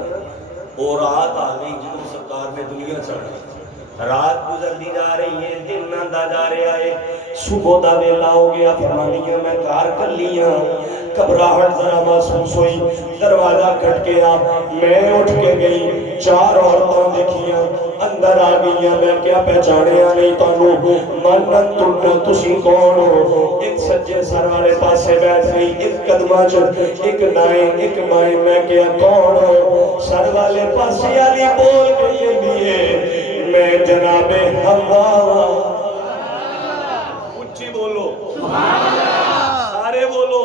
اور رات آ گئی جدوں سرکار نے دنیا چھڑی رات گزرتی جا رہی ہے دن آندا جا رہا ہے صبح دا ویلا ہو گیا فرمانیاں میں کار کر لیا گھبراہٹ ذرا محسوس ہوئی دروازہ کھٹکیا میں اٹھ کے گئی 4 عورتاں دیکھیاں اندر آ گئیاں میں کیا پہچانیا نہیں تانوں منت تسی کون ہو ایک سجے سر والے پاسے بیٹھ گئی ایک قدمہ چ ایک دائیں ایک بائیں میں کیا کون ہو سر والے پاسے والی بول کے لیے میں جناب حوا اچھی بولو سارے بولو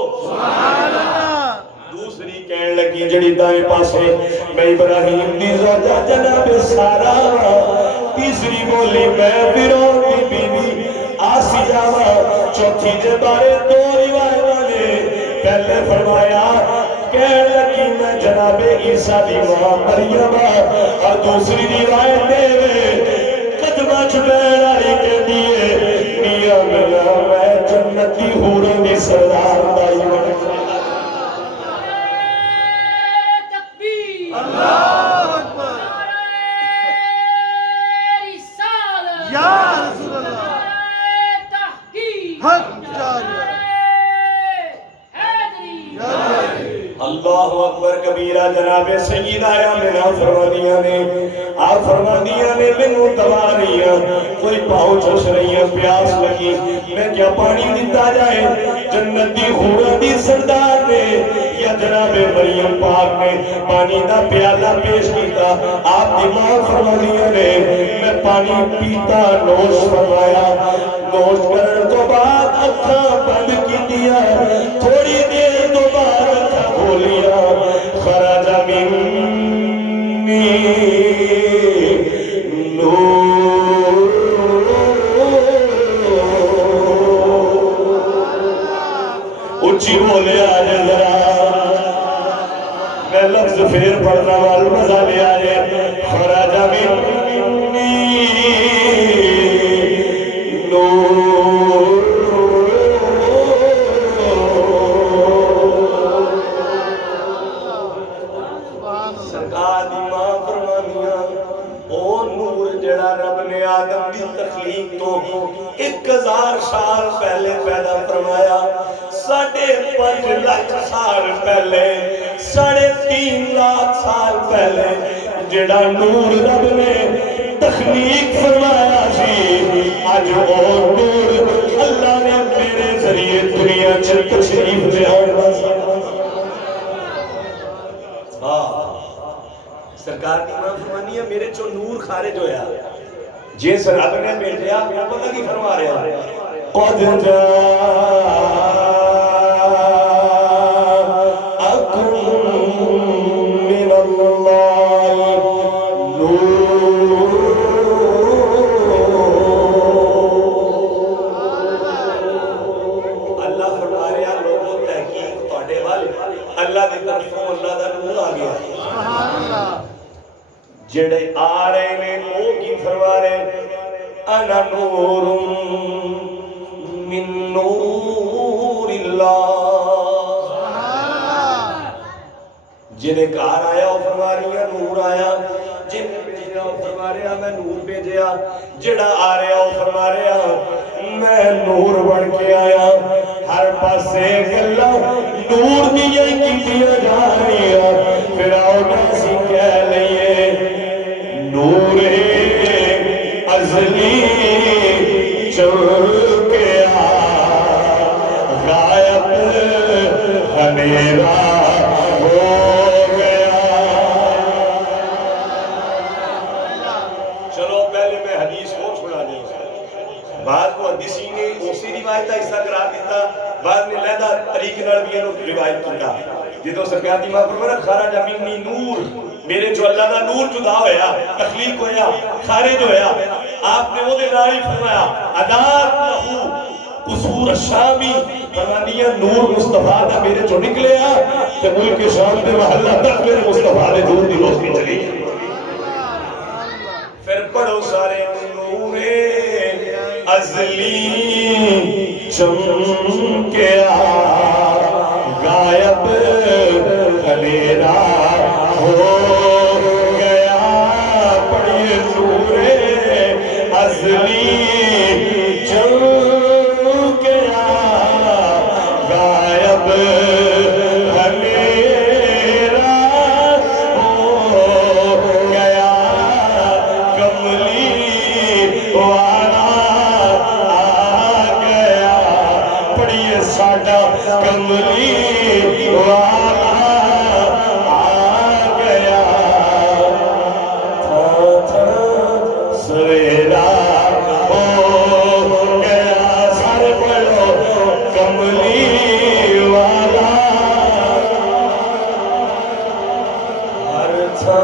دوسری کہنے لگی جڑی دائیں پاسے میں ابراہیم دی زوجہ جناب سارا تیسری بولی میں فرعون دی بیوی آسیہ چوتھی دے بارے 2 روایتاں نے پہلے فرمایا کہنے لگی میں جناب عیسیٰ دی ماں مریم اور دوسری روایت دے قدماں چ بیٹھ والی کہندی ہے میاں میاں میں جنت دی حوروں دی سردار دا ہی بن اللہ اکبر یا رسول اللہ حق جاریہ اللہ اکبر کبیرہ جناب سیدہ آمنہ فرمانیاں نے آپ فرمانیاں نے مینوں تواریاں کوئی پاؤں چش رہیاں پیاس لگی میں کیا پانی دیتا جائے جنت دی حوروں دی سردار نے یا جناب مریم پاک نے پانی دا پیالہ پیش کیتا آپ دی ماں فرمانیاں نے میں پانی پیتا نوش فرمایا نوش کرن تو بعد اکھاں بند کیتیاں تھوڑی دیر تو بعد اکھاں کھولیا خرج منی نور اچھی بولے آج ذرا میں لفظ پھر پڑھنا وال مزہ لے آئے خرج منی نور سرکار دی ماں فرمانیاں او نور جڑا رب نے آدم دی تخلیق تو 1000 سال پہلے پیدا فرمایا 5.5 لاکھ سال پہلے 3.5 لاکھ سال پہلے جڑا نور رب نے تخلیق فرمایا سی اج او نور اللہ نے میرے ذریعے دنیا چ تشریف لے آیا سرکار دی ماں فرمانی ہے میرے چو نور خارج ہویا جس رب نے بھیجیا میں پتہ کی فرما رہا قد جاءکم من اللہ نور اللہ فرما رہا لوگوں تحقیق تواڈے وال اللہ دی طرفوں اللہ دا نور آ گیا سبحان اللہ جڑے آ رہے نے وہ کی فرما رہے انا نور من نور اللہ جنہیں کار آیا وہ فرما رہی ہے نور آیا جنہیں بھیجیا وہ فرما رہا میں نور بھیجیا جڑا آ رہا وہ فرما رہا میں نور بن کے آیا ہر پاسے گلا نور دیا کیتیاں جا رہی ہے فرعون ایسی کہہ لئیے نور ازلی چمکے غائب اندھیرا ہو گیا چلو پہلے میں حدیث کو چھوڑا دیں بعد کو حدیثی نے اسی روایت کا حصہ قرار دیتا بعد نے لہدہ طریق نال بھی روایت کیتا جدو سرکار دی ماں فرمایا خرج منی نور میرے جو اللہ دا نور جدا ہویا تخلیق ہویا خارج ہویا آپ نے وہ دے نال ہی فرمایا ادار لہو قصور الشامی فرمانیہ نور مصطفیٰ دا میرے جو نکلے آ کہ ملک شام دے محلہ تک میرے مصطفیٰ دے نور دی روشنی چلی پھر پڑھو سارے نور ازلی چمکے غائب اندھیرا ہو گیا پڑھیے نور ازلی چمکے غائب اندھیرا ہو گیا کملی والا آ گیا پڑھیے ساڈا کملی والا آ گیا تھا سویرا ہو گیا سارے پڑھو کملی والا ہر تھا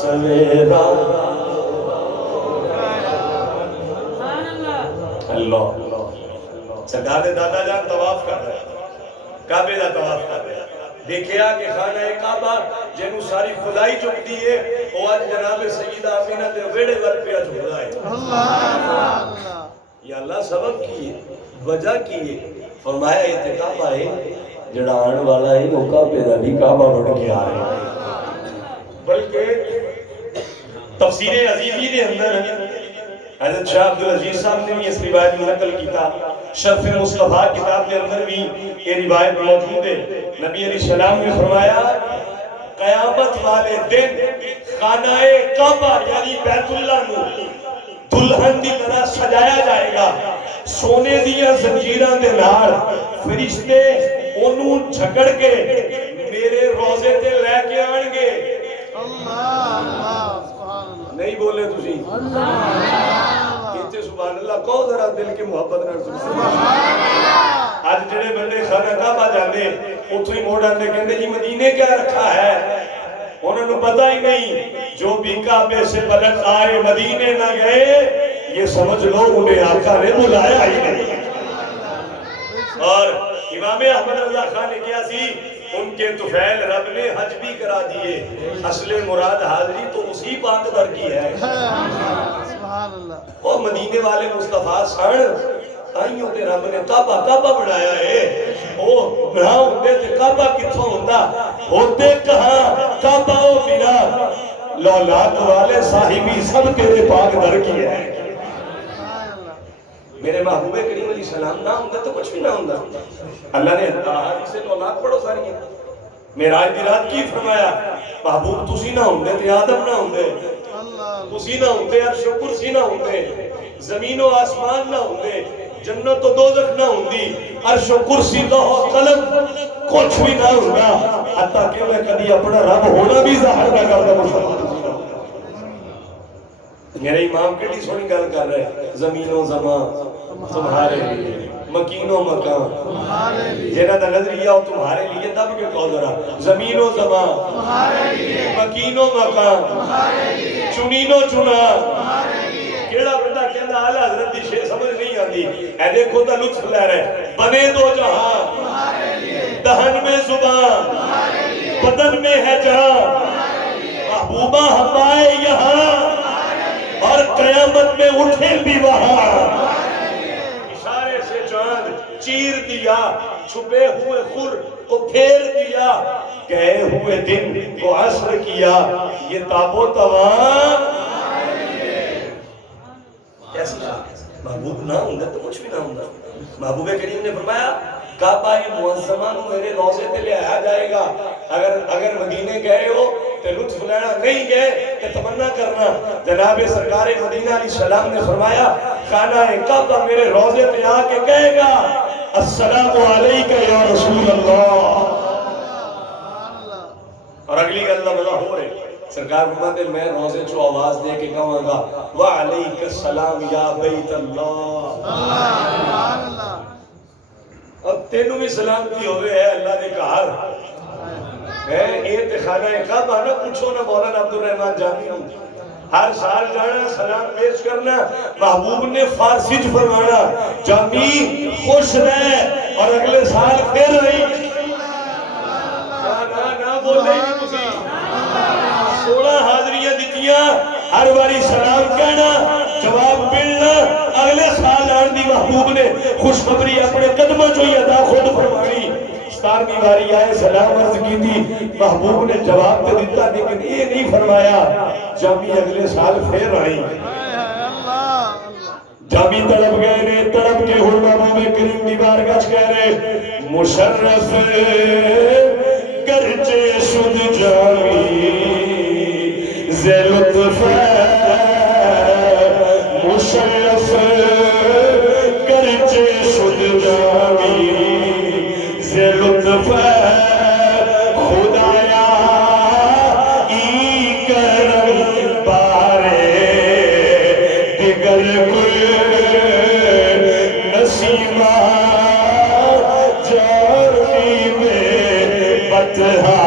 سویرا اللہ سرکار دے دادا جان طواف کر رہے کعبے دا طواف کر رہے دیکھیا کہ خانہ کعبہ جنہوں ساری خدائی چک دیئے وہ آج جناب سیدہ آمینہ دے ویڑے ور پہ جھک رہا ہے اللہ یا اللہ سبب کیے وجہ کیے فرمایا یہ کعبہ ہے جڑا آن والا ہے وہ کعبے دا بھی کعبہ بن کے آ رہا ہے بلکہ تفسیر عزیزی دے اندر حضرت شاہ عبدالعزیز صاحب نے بھی اس روایت میں نقل کیتا شرف مصطفیٰ کتاب کے اندر بھی یہ روایت موجود ہے نبی علیہ السلام نے فرمایا قیامت والے دن خانہ کعبہ یعنی بیت اللہ نو دلہن دی طرح سجایا جائے گا سونے دیا زنجیران دے نال فرشتے انہوں جھگڑ کے میرے روزے تے لے کے آن گے اللہ سبحان اللہ نہیں بولے تسی کہتے سبحان اللہ کہو ذرا دل کے محبت نہ سبحان اللہ آج جڑے بندے خانہ کعبہ جاندے اتھو ہی موڑ آندے کہندے جی مدینے کیا رکھا ہے انہوں نے پتہ ہی نہیں جو بھی کعبے سے پلٹ آئے مدینے نہ گئے یہ سمجھ لو انہیں آقا نے بلایا ہی نہیں اور امام احمد رضا خان نے کیا سی ان کے طفیل رب نے حج بھی کرا دیے اصل مراد حاضری تو اسی پاک در کی ہے سبحان اللہ وہ مدینے والے مصطفیٰ سن آئیوں تے رب نے کعبہ بنایا ہے وہ بنا ہوتے تے کعبہ کتھوں ہوندہ ہوتے کہاں کعبہ و بنا لولاد والے صاحبی سب تیرے پاک در کی ہے میرے محبوب کریم علیہ السلام نہ ہوندہ تو کچھ بھی نہ ہوندہ اللہ نے حدیث سے لولاد پڑھو ساری ہیں میراج دی رات کی فرمایا محبوب تسی نہ ہوندے تے آدم نہ ہوندے تسی نہ ہوندے عرش و کرسی نہ ہوندے زمین و آسمان نہ ہوندے جنت و دوزخ نہ ہوندی عرش و کرسی لوح و قلم کچھ بھی نہ ہوگا حتیٰ کہ میں کبھی اپنا رب ہونا بھی ظاہر نہ کرتا مسلمان میرے امام کٹی سونی گل کر رہے زمین و زمان تمہارے لیے مکین و مکان جنہ دا نظریہ ہو تمہارے لیے دب کے کہو ذرا زمین و زمان مکین و مکان چنین و چنا کیڑا بندہ کہندا اعلی حضرت دی شے سمجھ نہیں آندی اے دیکھو تا لطف لے رہے بنے دو جہاں دہن میں زبان بدن میں ہے جہاں محبوبہ ہم آئے یہاں اور قیامت میں اٹھیں بھی وہاں اشارے سے چاند چیر دیا چھپے ہوئے خور کو پھیر دیا گئے ہوئے دن کو عصر کیا یہ تاب و توان کیسی محبوب نہ ہوں گا تو کچھ بھی نہ ہوں گا محبوب کریم نے فرمایا کعبہ معظمہ میرے روزے تے لے آیا جائے گا اگر مدینے گئے ہو تے لطف لینا نہیں گئے تے تمنا کرنا جناب سرکار مدینہ علیہ السلام نے فرمایا خانہ کعبہ میرے روزے تے آ کے کہے گا السلام علیکہ یا رسول اللہ اور اگلی گل دا مزہ ہو رہے سرکار فرماتے میں روزے چو آواز دے کے کہوں گا وعلیک السلام یا بیت اللہ اب تینوں بھی سلامتی ہوئے ہے اللہ نے کہا یہ خانہ کعبہ نہ پوچھو نہ مولانا عبدالرحمن جامی ہوں ہر سال جانا سلام پیش کرنا محبوب نے فارسی جو فرمانا جامی خوش رہے اور اگلے سال پھر رہی نہ بولے ہی کسی 16 حاضریاں دیتیاں ہر باری سلام کہنا جواب ملنا اگلے سال آن دی محبوب نے خوشخبری اپنے قدمہ جو یہ ادا خود فرمانی 17ویں باری آئے سلام عرض کی تھی محبوب نے جواب تو دیتا لیکن یہ نہیں فرمایا جامی اگلے سال پھر آئی جامی تڑپ گئے نے تڑپ کے ہوں محبوب کریم دی بارگاہ کہہ رہے مشرف گرچے شد جامی زی لطف مشرف گرچے شد جامی زی لطف خدایا ای کرم بارے دیگر کل نسیمہ جانی میں بتہا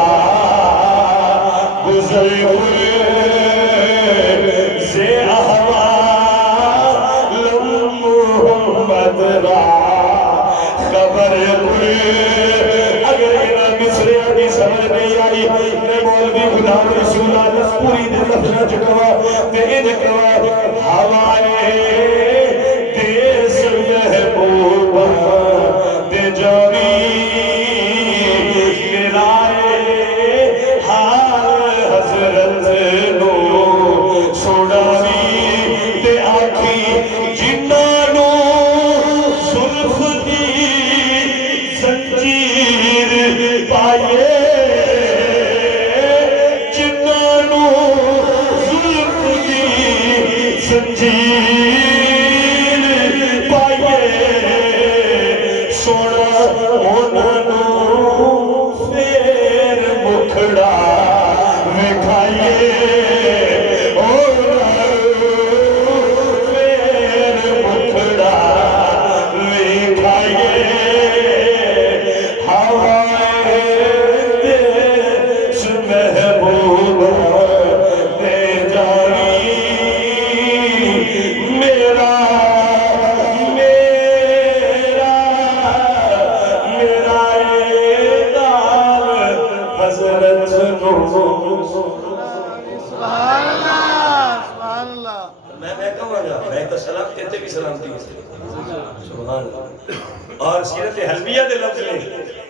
اور سیرت حلبیہ دے لفظ نے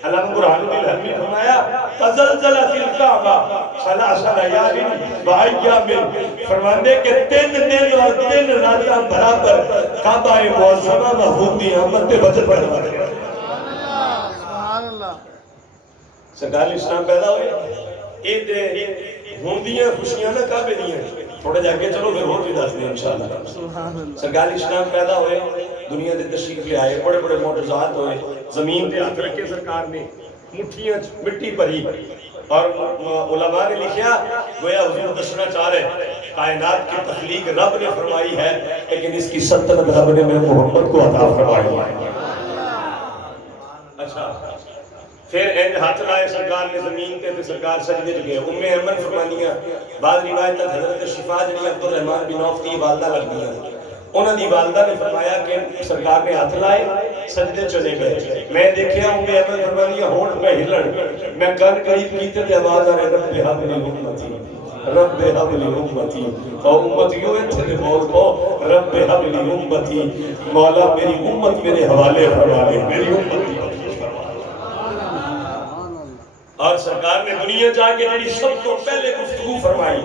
علامہ برہان الدین حلبی فرمایا تزلزلت الکعبہ ثلاث لیال وایام، فرماندے کہ 3 دن اور 3 راتاں برابر کعبہ معظمہ محبوب دی آمد تے وجد بڑھا دیا۔ سبحان اللہ۔ سرکار اسلام پیدا ہوئے ہون دیاں خوشیاں نہ کعبے دیاں، تھوڑا جا کے چلو پھر اور بھی دس دیں انشاءاللہ۔ سبحان اللہ۔ سرکار اسلام پیدا ہوئے، دنیا دے تشریف لے آئے، بڑے بڑے معجزات ہوئے، زمین پہ ہاتھ رکھے سرکار نے، مٹھیاں مٹی بھری، اور علماء نے لکھیا گویا حضور دسنا چاہ رہے کائنات کی تخلیق رب نے فرمائی ہے، لیکن اس کی سلطنت رب نے میں محمد کو عطا فرمائی ہے۔ اچھا پھر اینڈ ہاتھ لائے سرکار نے زمین تے سرکار سجدے چ گئے۔ ام ایمن فرمانیاں بعض روایت حضرت شفا جنی عبد الرحمن بن عوف کی والدہ لگدیاں، انہاں دی والدہ نے فرمایا کہ سرکار نے ہاتھ لائے سجدے چلے گئے، میں دیکھیا ام ایمن فرمانیاں ہونٹ پہ ہلن، میں کان قریب کیتے تے آواز آ رہے رب حب لی امتی رب حب لی امتی، او امتیوں اتھے دے بول کو رب حب لی امتی، مولا میری امت میرے حوالے فرما لے، میری امت۔ اور سرکار نے دنیا جا کے جڑی سب تو پہلے گفتگو فرمائی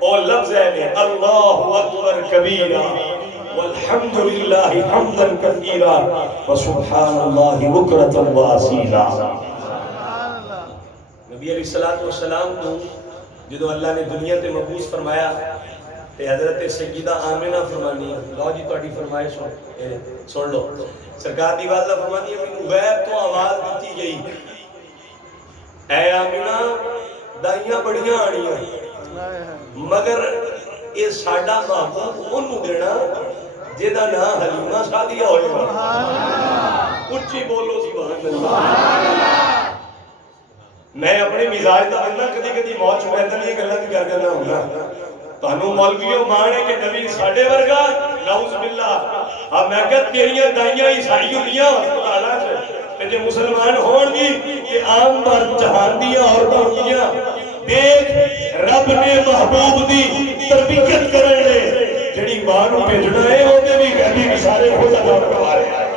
او لفظ ہے اللہ اکبر کبیرہ والحمدللہ حمدا کثیرا وسبحان اللہ بکرۃ واصیلا۔ نبی علیہ الصلوۃ والسلام کو جدو اللہ نے دنیا تے مبعوث فرمایا تے حضرت سیدہ آمنہ فرمانی لو جی تہاڈی فرمائش سن لو، سرکار دی والدہ فرمانی مینوں غیب تو آواز دتی گئی اے آمینہ دائیاں بڑیاں آنیاں مگر یہ ساڈا محبوب انہوں دینا جیدہ نا حلیمہ شادیہ ہوئے گا۔ اچھی بولو سبحان اللہ۔ میں اپنے مزاج دا بندہ کدی کدی موت چھپیتا نہیں گلا کی کر کرنا ہوگا، تانوں مولویوں مانے کہ نبی ساڈے ورگا نعوذ باللہ، اب میں کہا تیریاں دائیاں عیسائی ہولیاں ہسپتالاں چ کہ مسلمان ہون گی کہ عام بار جہان دیاں عورتاں ہوندیاں، دیکھ رب نے محبوب دی تربیت کرن لے جڑی ماں نوں بھیجنا ہے او دے بھی غیبی اشارے خود عطا فرما رہے ہیں۔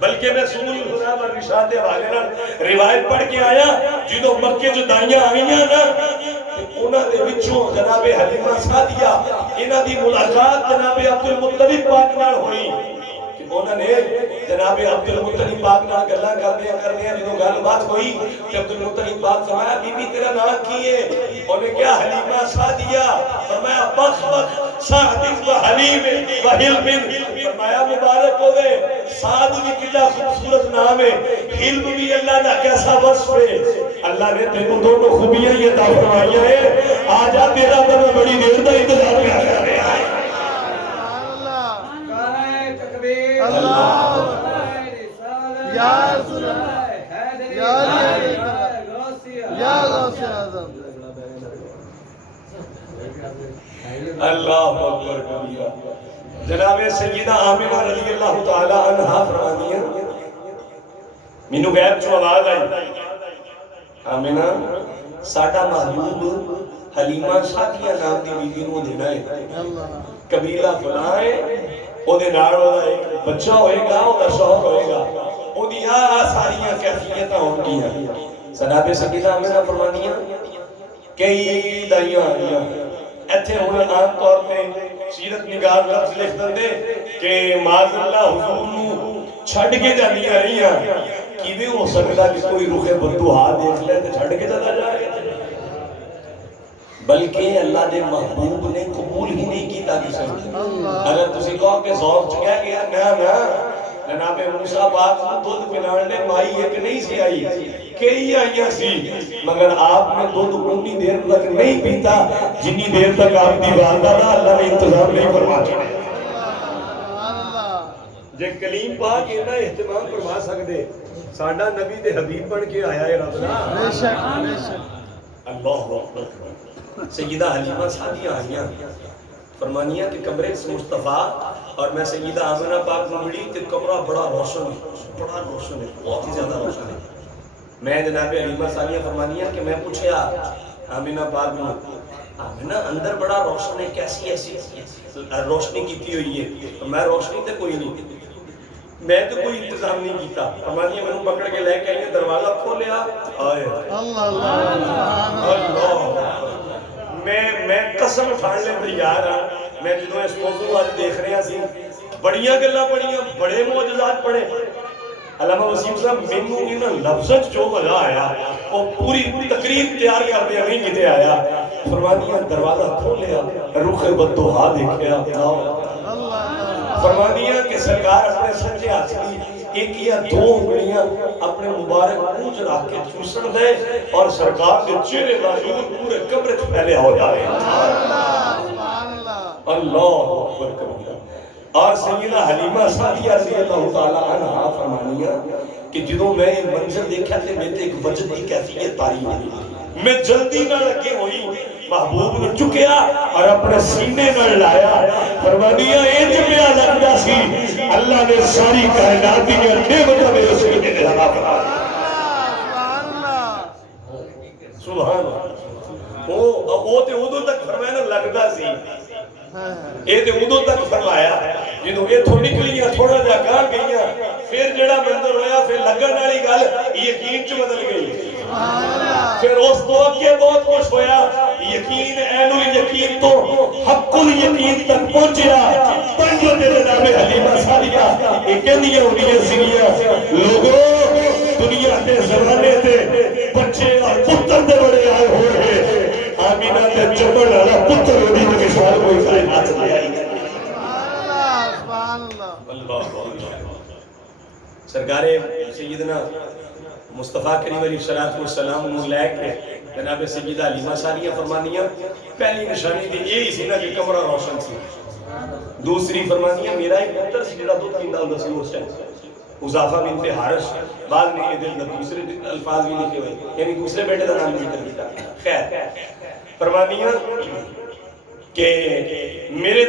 بلکہ میں سورۃ الغلام اور رشاد دے حوالے نال روایت پڑھ کے آیا جدوں مکے جو دائیاں آئیاں نا انہاں دے وچوں جناب حلیمہ سعدیہ انہاں دی ملاقات جناب عبد المطلب پاک نال ہوئی، انہوں نے جناب عبد المطلب پاک نال گلاں کردیاں جدوں گل بات ہوئی کہ عبد المطلب پاک فرمایا بی بی تیرا نام کی ہے؟ انہوں نے کہا حلیمہ سعدیہ، فرمایا بخ بخ سعد و حلیم و حلم، فرمایا مبارک ہوئے سعد بھی کتنا خوبصورت نام ہے، حلم بھی اللہ نے کیسا وصف ہے، اللہ نے تینوں دونوں خوبیاں یہ عطا فرمائیاں ہیں، آجا تیرا تو میں بڑی دیر دا انتظار کر رہا ہے۔ اللہ یا رسول اللہ یا غوث اعظم اللہ اکبر کبیرہ۔ جناب سیدہ آمنہ رضی اللہ تعالی عنہا فرمانیاں مینوں غیب چوں آواز آئی آمنہ ساڈا محبوب حلیمہ سعدیہ نام دی بیوی نوں دینا ہے، قبیلہ فلاں ہے، او دے نال ایک بچہ ہوئے گا، او دا شوہر ہوئے گا، او دی ساریاں کیفیتاں ہون گیاں۔ جناب سیدہ آمنہ فرمانیاں کئی دائیاں آئیاں ایتھے ہن عام طور پہ سیرت نگار لفظ لکھ دے کہ معاذ اللہ حضور نوں چھڈ کے جاندیاں رہیاں، کیویں ہو سکدا کہ کوئی رخ بدوہا دیکھ لے تے چھڈ کے چلا جائے؟ بلکہ اللہ دے محبوب نے قبول ہی نہیں کیتا کسی نے۔ اگر تسی کہو کہ ذوق چ کہہ گیا نا جناب موسیٰ پاک کو دودھ پلان لے مائی ایک نہیں سی آئی، کئی آئیاں سی، مگر آپ نے دودھ اتنی دیر تک نہیں پیتا جنی دیر تک آپ دی والدہ دا اللہ نے انتظام نہیں فرما کے۔ جے کلیم پاک یہ نہ اہتمام فرما سکدے ساڈا نبی تے حبیب بن کے آیا ہے رب نا، بے شک بے شک۔ اللہ اکبر۔ سیدہ حلیمہ سعدیہ آئیاں فرمانیاں کہ کمرے سے مصطفیٰ اور میں سیدہ آمنہ پاک کو ملی تے کمرہ بڑا روشن ہے، بہت ہی زیادہ روشن ہے۔ میں جناب حلیمہ سعدیہ فرمانیاں کہ میں پوچھیا آمنہ پاک کو آمنہ اندر بڑا روشن ہے، کیسی ایسی روشنی کیتی ہوئی ہے؟ میں روشنی تے کوئی نہیں، میں تو کوئی انتظام نہیں کیتا فرمانی میں پکڑ کے لے کے آئی دروازہ کھولیا آئے اللہ میں قسم اٹھان لے تیار ہاں میں جدوں اس موضوع آج دیکھ رہے سی بڑیاں گلاں پڑھیاں بڑے معجزات پڑھے علامہ وسیم صاحب مینوں انہاں لفظاں جو مزہ آیا وہ پوری تقریر تیار کر دیا نہیں کتے آیا فرمانیاں دروازہ کھولیا رخ بدوہا دیکھیا فرمانیاں کہ سرکار اپنے سچے ہاتھ کی ایک یا دو انگلیاں اپنے مبارک پوچھ رکھ کے چوسن دے اور سرکار کے چہرے کا نور پورے قبر سے پھیلے ہو جائے اللہ اکبر کبیرہ اور سیدہ حلیمہ سعدیہ رضی اللہ تعالیٰ عنہ فرمانیاں کہ جدوں میں یہ منظر دیکھا تھے میں تے ایک وجد کی کیفیت تاری ہوئی میں جلدی نہ لگے ہوئی محبوب نے چکیا اور اپنے سینے نہ لایا فرمانیاں ایج پیا لگتا سی اللہ نے ساری کائنات کی نعمتیں میرے سینے میں لگا فرمایا سبحان اللہ وہ تے ادو تک فرمایا لگتا سی یہ تے ادو تک فرمایا جدوں یہ تھوڑی نکلیاں تھوڑا جا گاہ گئیاں پھر جڑا منظر ہویا پھر لگن والی گل یقین چ بدل گئی پھر اس تو اگے بہت کچھ ہویا یقین عین الیقین تو حق الیقین تک پہنچیا پنجو تے جناب حلیمہ سعدیہ یہ کہندیاں ہونیاں سیگیاں لوگوں دنیا تے زمانے تے بچے اور پتر تے بڑے آئے ہوئے آمینہ تے جمل والا پتر ہوئی تے مثال کوئی کائنات نہیں آئی اللہ سرکار سیدنا مصطفیٰ کریم علیہ الصلوۃ والسلام نے لے کے جناب سیدہ حلیمہ سعدیہ فرمانیاں پہلی نشانی تھی یہی سی نا کہ کمرہ روشن سی دوسری فرمانیاں میرا ایک پتر سی جڑا دو تین دال دسی اس ٹائم حذیفہ بنت حارث بعد میں یہ دل دوسرے الفاظ بھی لکھے ہوئے یعنی دوسرے بیٹے کا نام ذکر کیا خیر فرمانیاں کہ میرے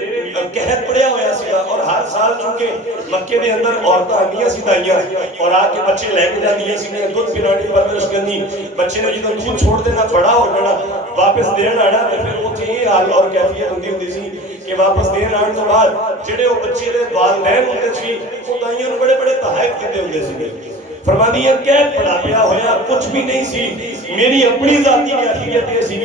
قحط پڑیا ہویا سی اور ہر سال چونکہ مکے دے اندر عورتاں آندیاں سی تائیاں اور آ کے بچے لے کے جاندیاں سی نے دودھ پلانے پرورش کرنی بچے نے جدوں دودھ چھوڑ دینا بڑا ہو جانا واپس دین آنا تے پھر اوتھے یہ حال اور کیفیت ہوندی سی کہ واپس دین آن تو بعد جڑے او بچے دے والدین ہوندے سی او تائیاں نوں بڑے بڑے تحائف دیندے ہوندے سی فرمانیاں قید پڑا پیا ہویا کچھ بھی نہیں سی میری اپنی ذاتی کیفیت یہ سی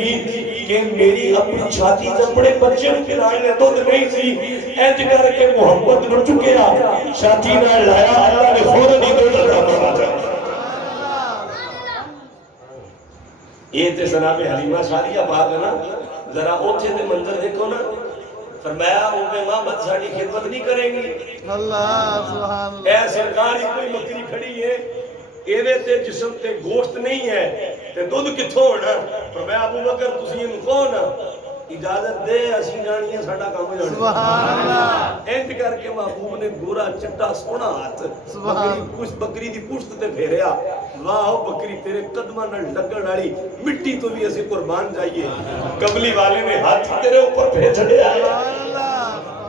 کہ میری اپنی چھاتی جب بڑے بچے نوں پلانے دودھ نہیں سی انج کر کے محبت نو چکیا چھاتی نہ لایا اللہ نے فوراً ہی دودھ عطا فرما دیا یہ تے جناب حلیمہ سعدیہ پاک ہے نا ذرا اوتھے دے منظر دیکھو نا فرمایا ام محمد ساڈی خدمت نہیں کریں گی اللہ سبحان اللہ اے سرکار ہی کوئی بکری کھڑی ہے ایوے تے جسم تے گوشت نہیں ہے تے دودھ کتھوں ہونا فرمایا ابو بکر تسی اینوں کون اجازت دے اسی جانیے ساڈا کام ہو جانا سبحان اللہ انج کر کے محبوب نے گورا چٹا سونا ہاتھ بکری دی پشت تے پھیریا واہ بکری تیرے قدماں نال لگن والی مٹی تو بھی اسی قربان جائیے قبلی والے نے ہاتھ تیرے اوپر پھیر چھڑیا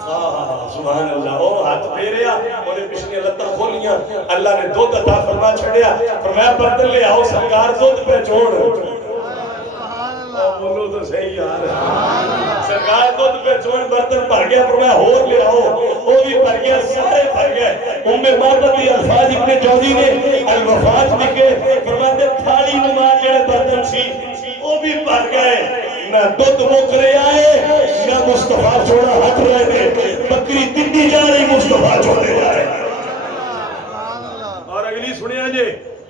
سبحان اللہ او ہاتھ پھیریا اونے پچھلی لتاں کھولیاں اللہ نے دودھ عطا فرما چھڑیا فرمایا برتن لے آؤ سرکار دودھ پہ چھوڑ بولو تو صحیح یار سرکار دودھ پہ چھوڑ برتن بھر گیا فرمایا اور لے آؤ وہ بھی بھر گیا سارے بھر گئے ام محمد بھی الفاظ ابن جوزی نے الوفات لکھے فرماتے تھالی نماز جڑے برتن سی وہ بھی بھر گئے نہ دودھ مک رہے آئے نہ مصطفیٰ چھوڑا ہٹ رہے تھے بکری تندی جا رہی مصطفیٰ چھوڑے جا رہے اور اگلی سنیا جے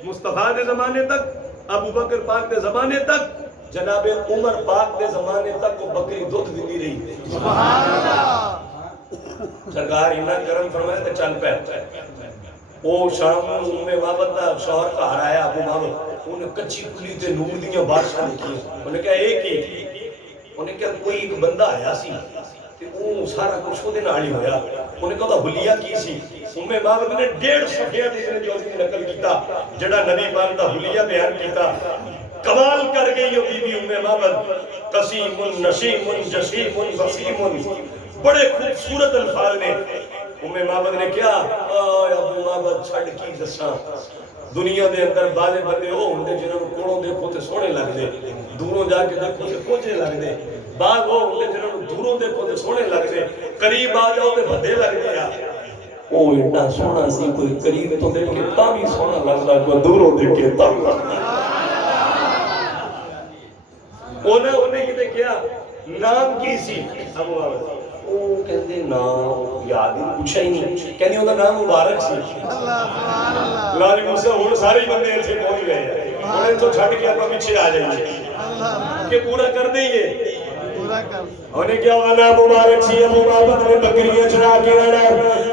مصطفیٰ دے زمانے تک ابو بکر پاک دے زمانے تک جناب عمر پاک دے زمانے تک وہ بکری دودھ دیندی رہی سبحان اللہ سرکار انہاں کرم فرمایا تے چل پے او شام ام محمد دا شوہر گھر آیا ابو محمد انہیں کچی کلی تے نور دیاں بارشاں لکھی انہیں کہا ایک ہی انہیں کہا کوئی ایک بندہ آیا سی تے او سارا کچھ وہ دے نال ہی ہویا انہیں کہا حلیہ کی سی ام محمد نے 1.5 صفحہ تے جو نقل کیتا جڑا نبی پاک دا حلیہ بیان کیتا کمال کر گئی بی بی ام محمد قسیم نشیم جسیم وسیم بڑے خوبصورت الفاظ نے ام محمد نے کیا ابو محمد چھڑ کی دساں دنیا دے اندر بعض بندے وہ ہوندے جنہاں نوں کوڑوں دیکھو تے سوہنے لگ دے دوروں جا کے دیکھو تے کوجے لگ دے بعض وہ ہوندے جنہاں نوں دوروں دیکھو تے سوہنے لگ دے قریب آ جاؤ تے بھدے لگ دے وہ ایڈا سونا سی کوئی قریب تو دیکھ کے تا بھی سونا لگتا کوئی دوروں دیکھ کے تا بھی انہیں کہتے کیا نام کی سی ابو عابد وہ کہتے نام یاد ہی پوچھا ہی نہیں کہتے انہوں نام مبارک سی اللہ نے موسیٰ ہون سارے بندے ایسے پہنچ گئے ہیں انہیں تو چھٹ کے اپنا پیچھے آ جائیں کہ پورا کر دیں یہ انہیں کیا وانا مبارک سی ابو عابد نے بکریاں چرا کے آنا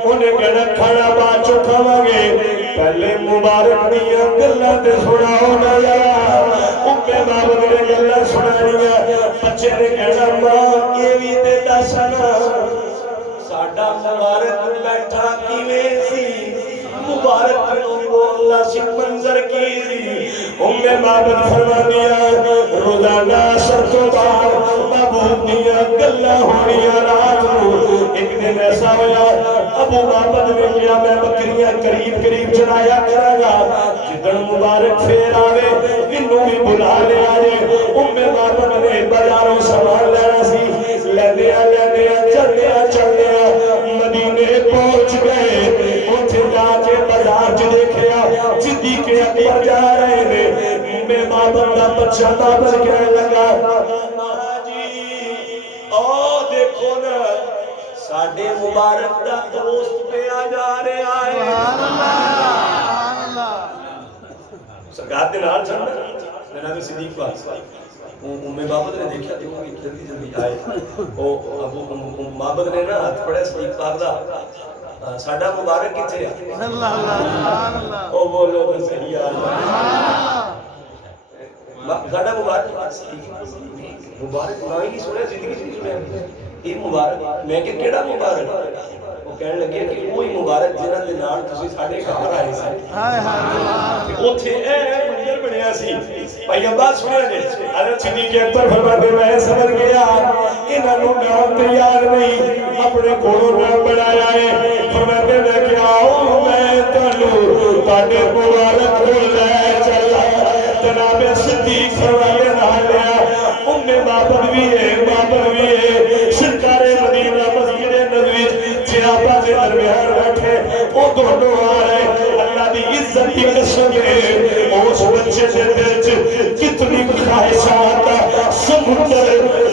انہیں کہنا کھانا بعد چو کھاواں گے پہلے مبارک دیا گلہ تے سنا ہونا یا عابد نے گلہ سنا دیا بچے نے کہنا ماں یہ بھی تے دسنا ساڈا مبارک بیٹھا کیویں سی مبارک اللہ سے منظر کی سی عابد فرما دیا روزانہ اثر تو بعد محبوب دیا گلہ ہونیا رات کو ایک دن ایسا ہوا ابو عابد نے کیا میں بکریاں قریب قریب چرایا کرا گا جدن مبارک پھر آوے انہوں بھی بلا لے آجے عابد نے بازاروں سامان لینا سی لیندیا چلدیا مدینے پہنچ گئے اتھے جا کے بازار چ دیکھیا صدیق اکبر جا رہے نے میں عابد دا بچہ عابد کہنے لگا جی او دیکھو نا ساڈے مبارک دا دوست پہ آ جا رہے آئے سرکار دے نال چلنا جناب صدیق پاس عابد نے دیکھا کہ وہ جلدی جلدی آئے ابو عابد نے نا ہاتھ پڑے صدیق پاک دا ساڈا مبارک کتھے ہے او بولو تو صحیح ساڈا مبارک مبارک نہ ہی نہیں سنیا زندگی سے نہیں سنیا یہ مبارک میں کہ کیڑا مبارک وہ کہنے لگے کہ وہی مبارک جنہاں دے نال تسی ساڈے گھر آئے سی اوتھے اے منظر بنیا سی بھائی عباس سنیا جی حضرت صدیق اکبر فرماتے میں سمجھ گیا انہاں نوں نام تیار نہیں اپنے کولوں نام بنایا ہے فرماتے میں کہ آؤ میں تانوں تاڈے مبارک کو لے چلا جناب صدیق فرماتے نال لیا عابد بھی ہے سرکار مدینہ مسجد نبوی صحابہ کے درمیان بیٹھے وہ دونوں آ رہے اللہ دی عزت کی قسم ہے اس بچے سے دل چ کتنی خواہشات سمندر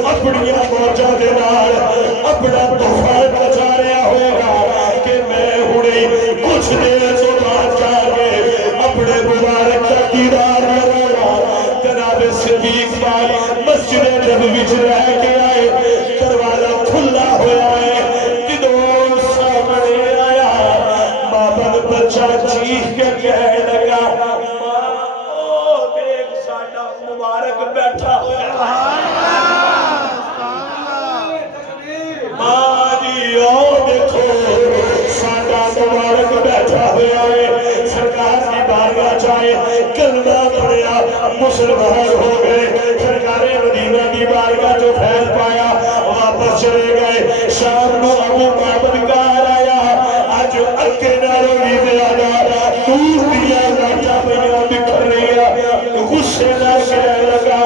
اپنی موجہ دے نال اپنا طوفان بچا رہا ہوگا کہ میں ہنے کچھ دیر سے بعد جا کے اپنے مبارک کا دیدار لگا جناب صدیق پاک مسجد نبوی وچ رہ کے آئے دروازہ کھلا ہوا ہے جدوں سامنے آیا عابد بچہ چیخ کے کہنے لگا او دیکھ ساڈا مبارک بیٹھا ہوا ماں جی او دیکھو ساڈا مبارک بیٹھا ہوا ہے سرکار کی بارگاہ چاہے کلمہ پڑھیا مسلمان ہو گئے سرکار مدینہ کی بارگاہ جو فیض پایا واپس چلے گئے شام نو ابو عابد کار آیا آج اکے نارو بھی دے آیا دور دیا لاٹا پہیا بکھر رہی غصے نہ کہنے لگا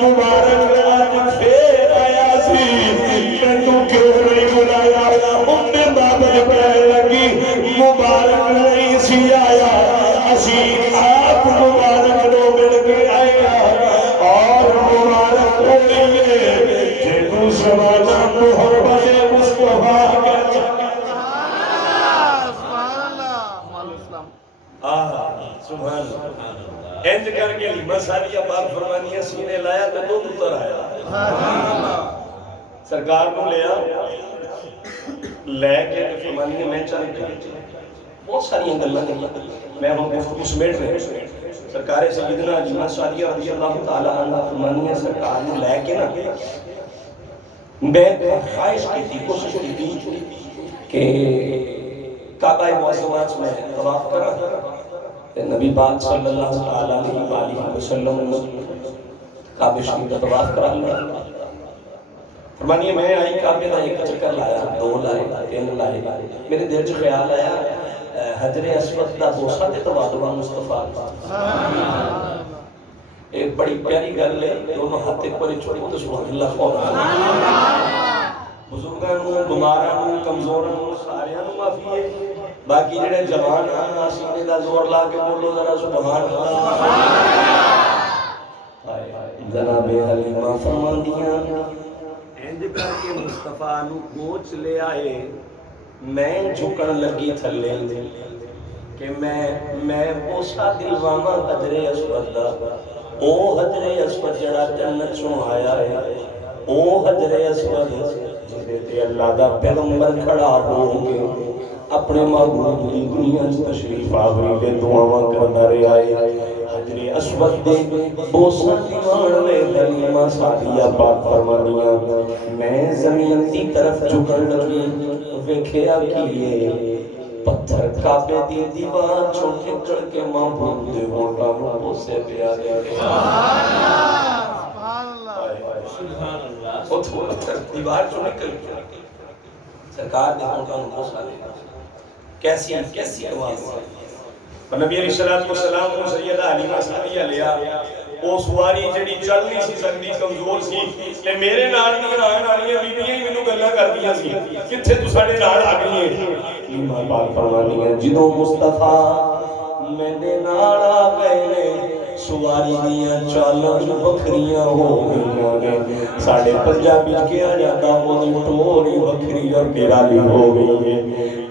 مبارک آج پھر آیا سی میں تو کیوں نہیں بلایا عابد کہنے لگی مبارک نہیں سی آیا اسی آپ مبارک نو مل کے آیا اور مبارک ہو گئی ہے جنو زمانہ محمد مصطفیٰ کہتا سبحان اللہ اینج کر کے لیمہ سالیہ پاک فرمانیہ سینے لایا تو دو اتر آیا سرکار کو لیا لے کے فرمانیہ میں چاہے گئی بہت ساری گلہ میں ہم گفتگو سمیٹ رہے سرکار سیدنا جمعہ سالیہ رضی اللہ تعالیٰ عنہ فرمانیہ سرکار نے لے کے نا میں خواہش کی تھی کوشش کی تھی کہ کعبہ معظمات میں طواف کرا نبی پاک صلی اللہ علیہ وسلم کعبہ شریف کا طواف کرا لیا فرمانیہ میں آئی کعبہ کا ایک چکر لایا 2 لائے 3 لائے میرے دل سے خیال آیا حجر اسود دا بوسہ تے تواضع مصطفیٰ ایک بڑی پیاری گل ہے دونوں ہاتھ ایک بڑی چھوڑی تو سبحان اللہ فوراں بزرگاں نوں بیماراں نوں کمزوراں نوں ساریاں نوں معافی ہے باقی جڑے جوان آنا سینے دا زور لا کے بولو ذرا سبحان اللہ۔ جناب حلیمہ فرماندیاں انج کر کے مصطفیٰ نو کوچ لے آئے، میں جھکن لگی تھلے کہ میں بوسا دلواما حجر اسود دا، او حجر اسود جڑا جنت چوں آیا ہے، او حجر اسود جدے تے اللہ دا پیغمبر کھڑا ہو کے اپنے محبوب دی دنیا چ تشریف آوری دے دعاواں کردا رہیا ہے۔ حجر اسود دے بوسا دیوان میں حلیمہ سعدیہ پاک فرمانیاں میں زمین دی طرف جھکن لگی، ویکھیا کیے پتھر کعبے دی دیوار چھوڑ نکل کے محبوب دے ہونٹاں نوں بوسے پیا گیا۔ سبحان اللہ، او پتھر دیوار چھوڑ نکل کے سرکار دے ہونٹاں نوں بوسا لیا۔ کیسی آواز نبی علیہ الصلوۃ والسلام کو سیدہ حلیمہ سعدیہ لیا، او سواری جڑی چل نہیں سی سکدی، کمزور سی، تے میرے نال دی آن والیاں بیبیاں ہی مینوں گلاں کردیاں سی کتھے تو ساڈے نال آ گئی ہے۔ حلیمہ پاک فرماندی ہے جدوں مصطفیٰ میرے نال آ گئے نے سواری دیاں چالاں وکھریاں ہو گئیاں نے، ساڈے پنجابی کہا جاتا او دی ٹوری وکھری اور نرالی ہو گئی ہے۔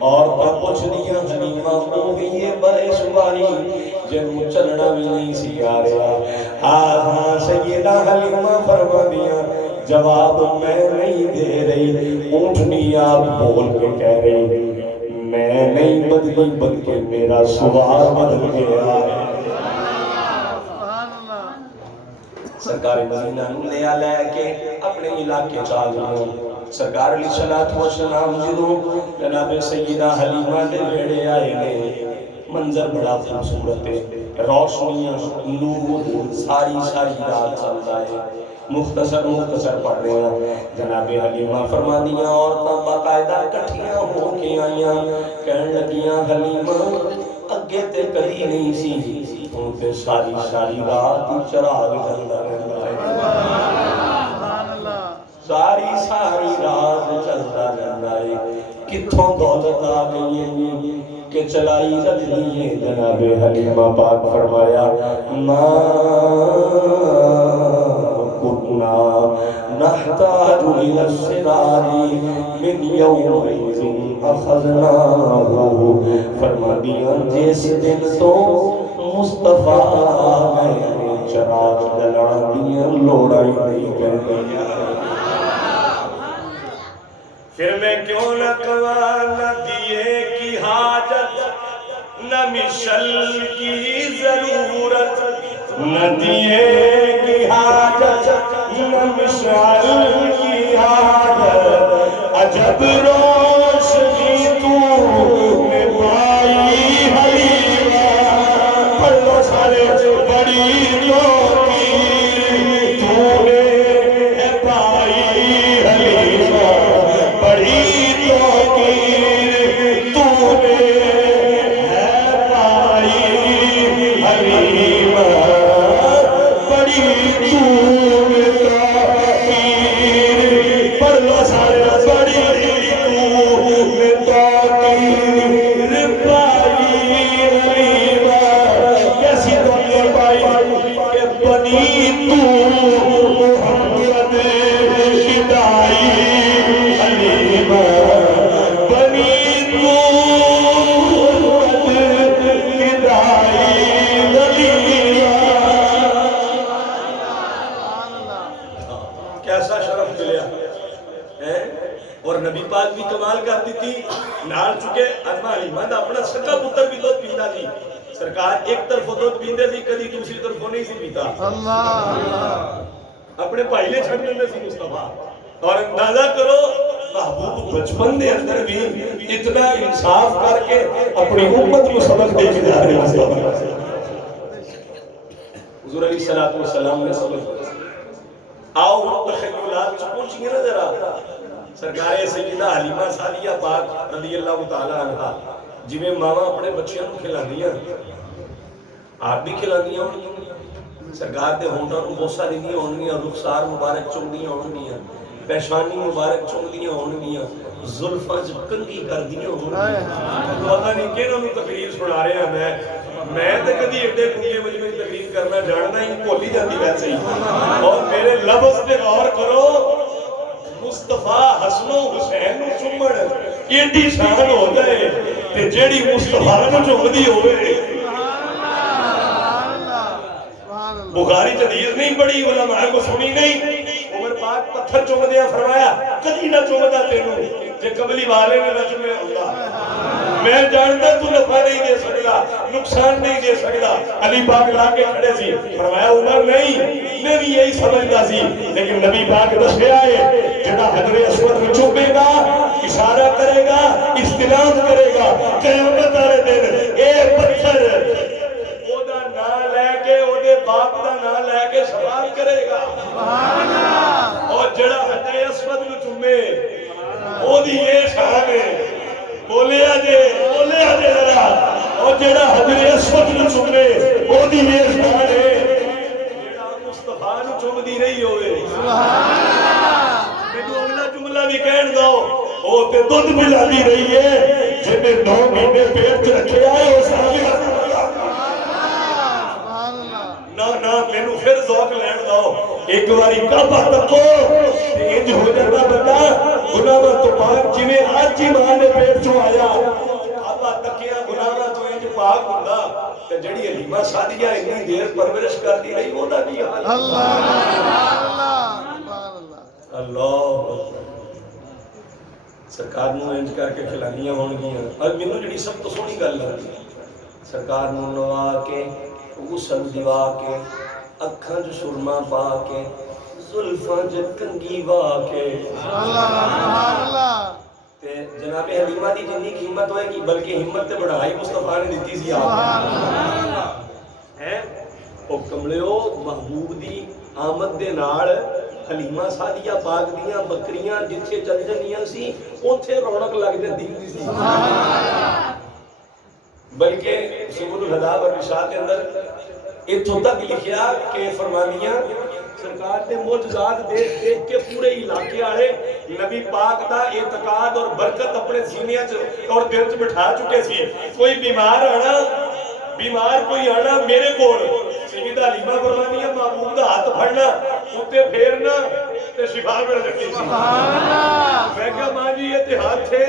اور پوچھ دیاں حلیمہ ہو گئی ہے بے سواری جنوں چلنا بھی نہیں سی آ رہا۔ ہاں سیدہ حلیمہ فرماندیاں جواب میں نہیں دے رہی، اونٹنی آپ بول کے کہہ رہی میں نہیں بدلی بلکہ میرا سوار بدل گیا ہے۔ سرکار مدینہ لے کے اپنے علاقے چال رہے ہیں۔ سرکار علیہ الصلوۃ والسلام جدوں جناب سیدہ حلیمہ دے ویڑے آئے نے، منظر بڑا خوبصورت ہے، روشنیاں نور ساری رات چلتا ہے۔ مختصر پڑھ رہے ہیں۔ جناب حلیمہ فرماندیاں عورتاں باقاعدہ کٹھیاں ہو کے آئیاں، کہن لگیاں حلیمہ اگے تے کدی نہیں سی، ہن تے ساری رات چراغ جلدا رہندا ہے، ساری رات چلتا رہندا ہے۔ کتھوں دولت آ گئی ہے کہ چلائی رکھ دیئے۔ جناب حلیمہ پاک فرمایا ما كنا نحتاج إلى السرار من يومئذ أخذناه۔ فرما دیا جس دن تو مصطفیٰ میں چراغ جلا دیا لوڑائی نہیں کرتی، پھر میں کیوں نہ کہاں نہ دیے کی حاجت، نہ مشل کی ضرورت، نہ دیے کی حاجت نہ مشعل کی حاجت، عجب روشنی تو نے پائی حلیمہ۔ پڑھ لو سارے بڑی توقیر تو نے پائی حلیمہ، بڑی توقیر تو نے پائی حلیمہ، بھی کمال کرتی تھی نال چکے اما حلیمہ دا اپنا سکا پتر بھی دودھ پیندا سی، سرکار ایک طرف دودھ پیندے سی کدی دوسری طرف نہیں سی پیتا، اللہ اپنے بھائی لے چھڑ دیندے سی مصطفیٰ۔ اور اندازہ کرو محبوب بچپن دے اندر بھی اتنا انصاف کر کے اپنی امت کو سبق دے کے جا رہے ہیں۔ حضور علیہ الصلوۃ والسلام نے سبق آؤ تخیلات پوچھئے نا ذرا، سرکار سیدہ حلیمہ سعدیہ پاک رضی اللہ تعالی عنہ جی میں ماما اپنے بچیاں کو کھلا دیا، آپ بھی کھلا دیا ہونگی، سرکار دے ہونٹاں کو بوسا دی دیا ہونگی، رخسار مبارک چوم دیا ہونگی، پیشانی مبارک چومدیاں ہونگیاں زلفاں چ کنگھی کردیاں ہونگیاں پتہ نہیں کہنوں نوں تقریر سنا رہا میں تے کدی ایڈے گونگے مجمع تقریر کرنا جاننا ہی بھولی جاتی ویسے ہی اور میرے لفظ پہ غور کرو مصطفیٰ حسن و حسین نوں چومن ایڈی شان ہو جائے تے جیڑی مصطفیٰ نوں چومدی ہوئے بخاری حدیث نہیں پڑھی علماء کو سنی نہیں عمر پاک پتھر چومدیا فرمایا کدی نہ چومدا تینوں جے قبلی والے نے نہ چومے اللہ میں جانتا تو نفع نہیں دے سکتا نقصان نہیں دے سکتا علی پاک لا کے کھڑے سی فرمایا عمر نہیں میں بھی یہی سمجھتا سی لیکن نبی پاک دسیا ہے جڑا حجر اسود میں چومے گا اشارہ کرے گا استلام کرے گا قیامت والے دن اے پتھر باپ دا نام لے کے سوال کرے گا اور جڑا حجر اسود نوں چومے او دی یہ شان ہے بولیا جے ذرا اور جڑا حجر اسود نوں چومے او دی یہ شان ہے جڑا مصطفیٰ نوں چومدی رہی ہوئے مینوں اگلا جملہ بھی کہن دو او تے دودھ پلاندی رہی ہے جنے 9 مہینے پیٹ چ رکھیا ہے او سارے نا مینوں پھر ذوق لین دو ایک باری کعبہ تکو تے انج ہو جاتا بندہ گناہاں تو پاک جویں اج ہی ماں دے پیٹ چوں آیا کعبہ تکیا گناہاں تو انج پاک ہوندا تے جڑی حلیمہ سعدیہ اتنی دیر پرورش کردی رہی اوندا کی حال اللہ اللہ اللہ سرکار نوں انج کر کے کھلانیاں ہونگیاں اور مینوں جڑی سب تو سونی گل لگدی سرکار نوں نوا کے غسل دیوا کے اکھاں جو سرما پا کے زلفاں جو کنگھی وا کے تے جناب حلیمہ دی جنی قیمت ہوئے گی بلکہ ہمت تے بڑھائی مصطفیٰ نے دیتی سی آپ ہیں او کملیو محبوب دی آمد دے نال حلیمہ سعدیہ پاک دیاں بکریاں جتھے چل جانیاں سی اوتھے رونق لگ جاندی سی بلکہ سبل الہدیٰ اور رشاد کے اندر اتھوں تک لکھیا کہ فرمانیاں سرکار نے معجزات دیکھ دیکھ کے پورے علاقے آئے نبی پاک دا اعتقاد اور برکت اپنے سینے اور دل چ بٹھا چکے سی کوئی بیمار کوئی آنا میرے کول سیدہ حلیمہ فرمانیاں محبوب دا ہاتھ پھڑنا اتے پھیرنا تے شفا مل جاتی سی میں کہا ماں جی یہ تے ہاتھ تھے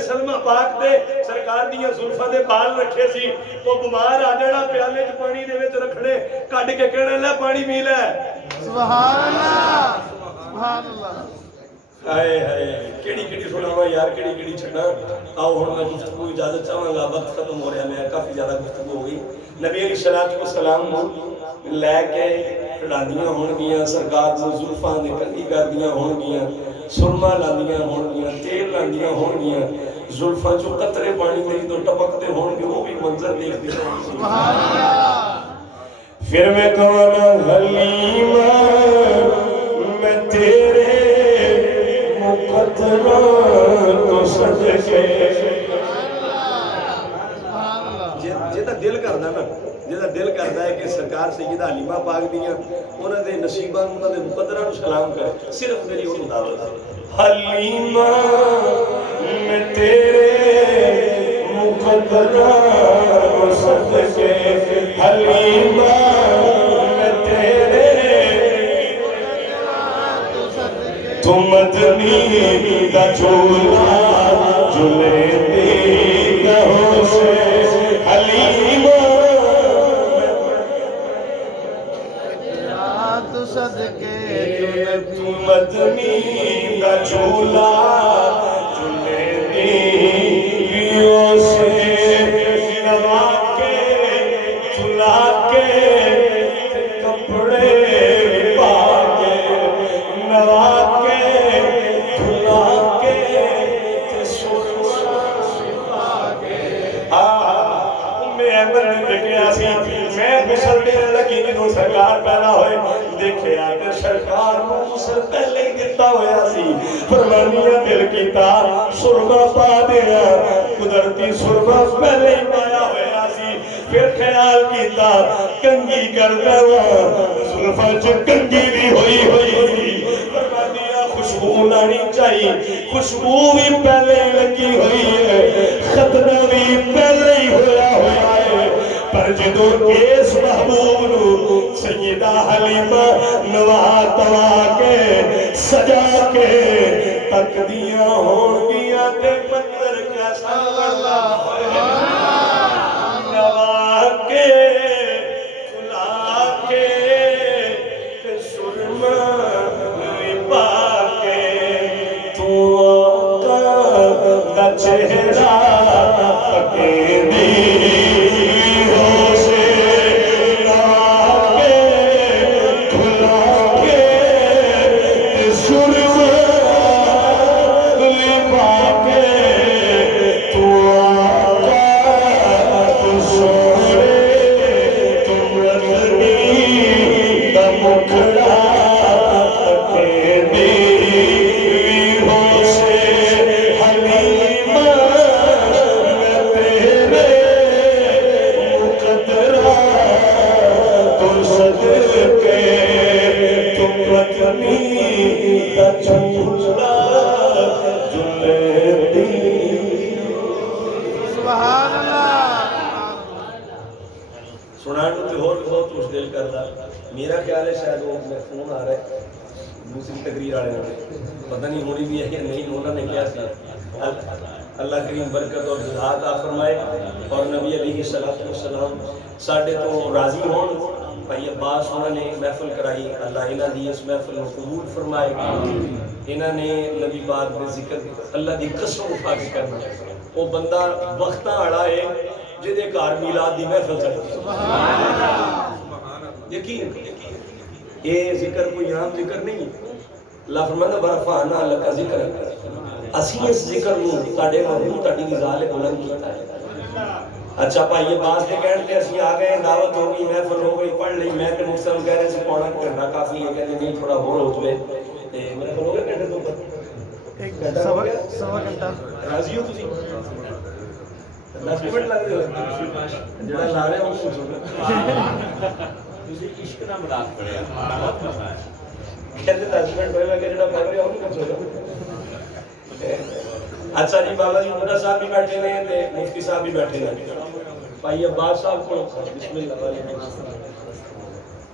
سلمہ پاک دے سرکار دیاں زلفاں دے بال رکھے سی وہ بیمار آ جانا پیالے چ پانی دے وچ رکھنے کڈ کے کہنے لے پانی پی لے سبحان اللہ سبحان اللہ ہائے ہائے کیڑی سناواں یار کیڑی چھڈاں آؤ ہن میں گفتگو اجازت چاہواں گا وقت ختم ہو رہا ہے کافی زیادہ گفتگو ہو گئی نبی علیہ الصلوۃ والسلام لے کے کھڑاندیاں ہونگیاں سرکار نوں زلفاں دے کنگھی کردیاں ہونگیاں سرما لاندیاں ہونگیاں تیل لاندیاں ہونگیاں زلفاں چوں قطرے پانی دے تو ٹپکتے ہونگے وہ بھی منظر دیکھتے سبحان اللہ پھر میں کہنا حلیمہ میں تیرے مقدرہ تو صدقے جیدہ دل کرنا نا جیدہ دل کرنا ہے کہ سرکار سیدہ حلیمہ پاک دیاں انہوں نے نصیبہ انہوں نے مقدرہ نو سلام کرے صرف میری ان دعوت ہے حلیمہ میں تیرے مقدرہ تو صدقے حلیمہ میں تیرے تو مدنی دا جھولا جھولے دی کہوں سے حلیمہ تو صدقے تو مدنی دا جھولا جھولے دیوں سے نوا کے جھلا کے کپڑے پا کے نوا کے جھلا کے سوچا کے میں احمد نے دیکھا سی میں غسل دینے لگی جنہوں سرکار پیدا ہوئے دیکھے آتے سرکار کو غسل پہلے ہی دیتا ہویا سی فرمانیاں دل کیتا سرما پا دیا قدرتی سرما پہلے ہی پایا ہویا سی پھر خیال کیتا کنگھی کر دیا زلفاں چ کنگھی بھی ہوئی سی فرمانیاں خوش خوشبو لانی چاہیے خوشبو بھی پہلے لگی ہوئی ہے ختنہ بھی پہلے ہی ہوا ہے پر جدو اس محبوب نو سیدہ حلیمہ نوا توا کے سجا کے تک دیاں ہون گیاں تے منظر کیسا نوا کے کھلا کے تے سرما لپا کے تو آقا دا چہرہ پکے دی میرا خیال ہے شاید وہ فون آ رہا ہے دوسری تقریر آ رہے ہیں پتہ نہیں ہونی بھی ہے یا نہیں ہونا نہیں کیا سی اللہ کریم برکت اور جزا عطا فرمائے اور نبی علیہ السلام ساڈے تو راضی ہون بھائی عباس انہوں نے محفل کرائی اللہ انہاں دی اس محفل کو قبول فرمائے انہاں نے نبی پاک دے ذکر اللہ دی قسم اٹھا کے کرنا وہ بندہ وقتاں والا ہے جدے گھر میلاد دی محفل چلتی سبحان اللہ یقین یہ ذکر کوئی عام ذکر نہیں اللہ فرماتا ورفعنا لک ذکر اسی اس ذکر نو تاڑے محبوب تاڑی نزال بلند کیتا ہے اچھا بھائی یہ بات دے کہنے کہ اسی آگئے دعوت ہو گئی محفل ہو گئی پڑھ لئی میں تے مفسر کہہ رہے سے پونا گھنٹہ کافی ہے کہنے نہیں تھوڑا اور ہو جوے میرے کو ہو گیا گھنٹے تو پر ایک سوا گھنٹہ راضی ہو تسی 10 منٹ لگ رہے ہو جڑا لا رہے ہو پوچھو تسی عشق نہ مذاق کریا بہت مزہ ہے کہتے 10 منٹ ہوئے کہ جڑا پڑھ رہے ہو نہیں پوچھو اچھا جی بابا جی مدہ صاحب بھی بیٹھے ہیں تے مفتی صاحب بھی بیٹھے ہیں بھائی عباس صاحب کو بسم اللہ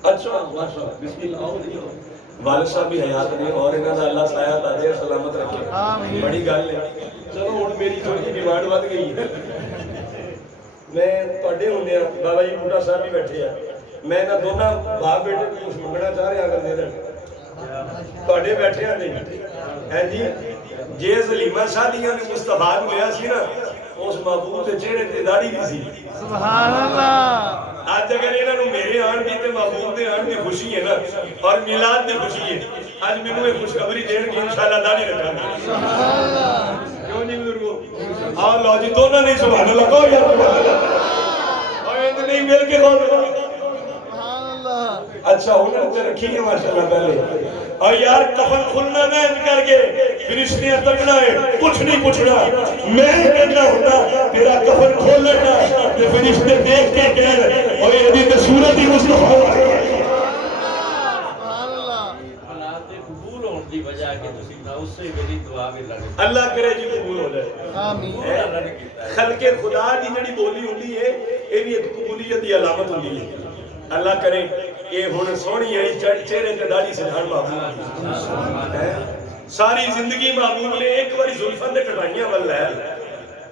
اچھا ماشاء بسم اللہ والد صاحب بھی حیات نے اور انہاں دا اللہ سایہ تاجے سلامت رکھے بڑی گل ہے چلو ہن میری چھوٹی ڈیمانڈ ود گئی ہے میں تواڈے ہوندے بابا جی مدہ صاحب بھی بیٹھے ہیں میں نہ دونوں باپ بیٹے کو کچھ منگنا چاہ رہا اگر دے دیں تواڈے بیٹھے ہیں جی جے حلیمہ شادیاں نے مصطفیٰ کو لیا سی نا اس محبوب کے چہرے تے داڑھی بھی سی سبحان اللہ آج اگر انہاں نوں میرے آن دی تے محبوب دے آن دی خوشی ہے نا اور میلاد دی خوشی ہے آج مینوں یہ خوشخبری دین کہ انشاءاللہ داڑھی رکھاں سبحان اللہ کیوں نہیں بزرگو آؤ لو جی دونوں نہیں سبحان اللہ کہو یا سبحان اللہ اور یہ نہیں مل کے کہو اچھا انہوں نے رکھی ہے ماشاءاللہ پہلے اور یار کفن کھلنا نہ کر کے فرشتیاں تکنا ہے کچھ نہیں پوچھنا میں کہنا ہوتا تیرا کفن کھول لینا کہ فرشتے دیکھ کے کہہ رہے اور یہ ابھی صورت ہی مصطفیٰ حالات قبول ہونے کی وجہ کہ تسی نہ اس سے میری دعا بھی لگے اللہ کرے جی قبول ہو جائے آمین خلق خدا دی جڑی بولی ہوندی ہے یہ بھی ایک قبولیت دی علامت ہوندی ہے اللہ کرے یہ ہن سونی ہے چہرے تے داڑھی سے ہر محبوب ساری زندگی محبوب نے ایک باری زلفاں تے کٹائیاں ول لے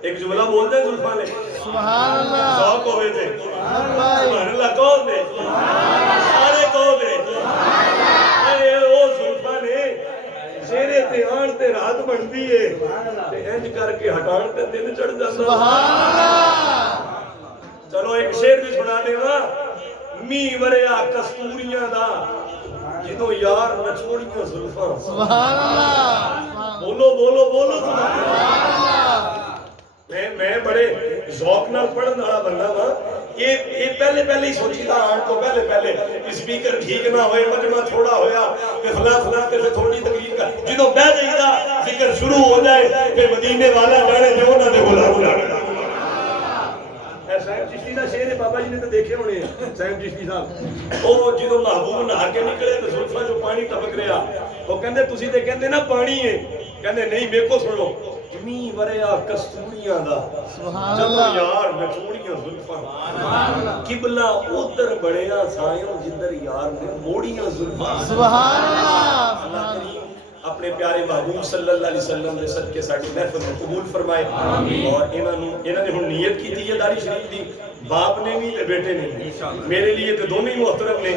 ایک جملہ بولتے ہیں زلفاں نے سبحان اللہ ذوق ہوئے تھے سبحان اللہ کہو دے سارے کہو دے اے او زلفاں نے چہرے تے آن تے رات بنتی ہے تے انج کر کے ہٹان تے دل چڑھ جاتا سبحان اللہ چلو ایک شعر بھی سنا دے گا می وریا کستوریاں دا جدو یار نچوڑیاں زلفاں سبحان اللہ بولو بولو بولو سبحان اللہ میں بڑے ذوق نال پڑھن والا بندہ ہاں یہ پہلے ہی سوچی تھا آن تو پہلے اسپیکر ٹھیک نہ ہوئے مجمع تھوڑا ہویا کہ فلاں تے تھوڑی تقریر کر جدو بیٹھ جائیدا ذکر شروع ہو جائے کہ مدینے والا جانے تے انہاں دے غلام جانے صاحب چشتی دا شعر ہے بابا جی نے تو دیکھے ہونے ہیں صاحب چشتی صاحب او جدوں محبوب نہا کے نکلے تے زلفاں جو پانی ٹپک رہا او کہندے تسی تے کہندے نا پانی ہے کہندے نہیں میرے کو سنو می وریا کستوریاں دا سبحان جب اللہ یار نچوڑیاں زلفاں قبلہ ادھر بڑیا سایوں جدھر یار نے موڑیاں زلفاں سبحان اللہ اللہ کریم اپنے پیارے محبوب صلی اللہ علیہ وسلم نے صدقے ساڈی محفل کو قبول فرمائے اور انہاں نے ہن نیت کی تھی داری شریف دی باپ نے بھی تے بیٹے نے بھی میرے لیے تے دونوں ہی محترم نے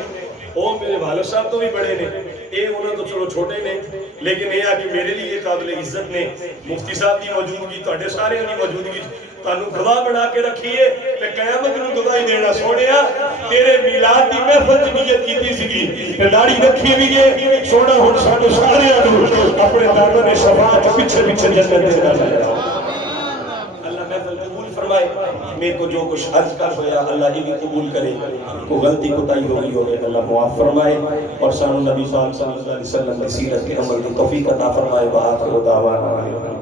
او میرے والد صاحب تو بھی بڑے نے اے انہاں تو چلو چھوٹے نے لیکن اے آ کہ میرے لیے قابل عزت نے مفتی صاحب دی موجودگی تہاڈے سارے دی موجودگی تانوں گواہ بنا کے رکھیے تے قیامت نوں گواہی دینا سونیا تیرے میلاد دی محفل دی نیت کیتی سیگی تے داڑھی رکھی بھی ہے سونا ہن سانو سارے نوں اپنے دامن شفاعت پیچھے پیچھے جنت دے چلا اللہ محفل قبول فرمائے میرے کو جو کچھ عرض کر ہویا اللہ یہ بھی قبول کرے کو غلطی کوتاہی ہو گئی ہوگی اللہ معاف فرمائے اور سانو نبی صلی اللہ علیہ وسلم کی سیرت کے عمل کی توفیق عطا فرمائے وآخر دعوانا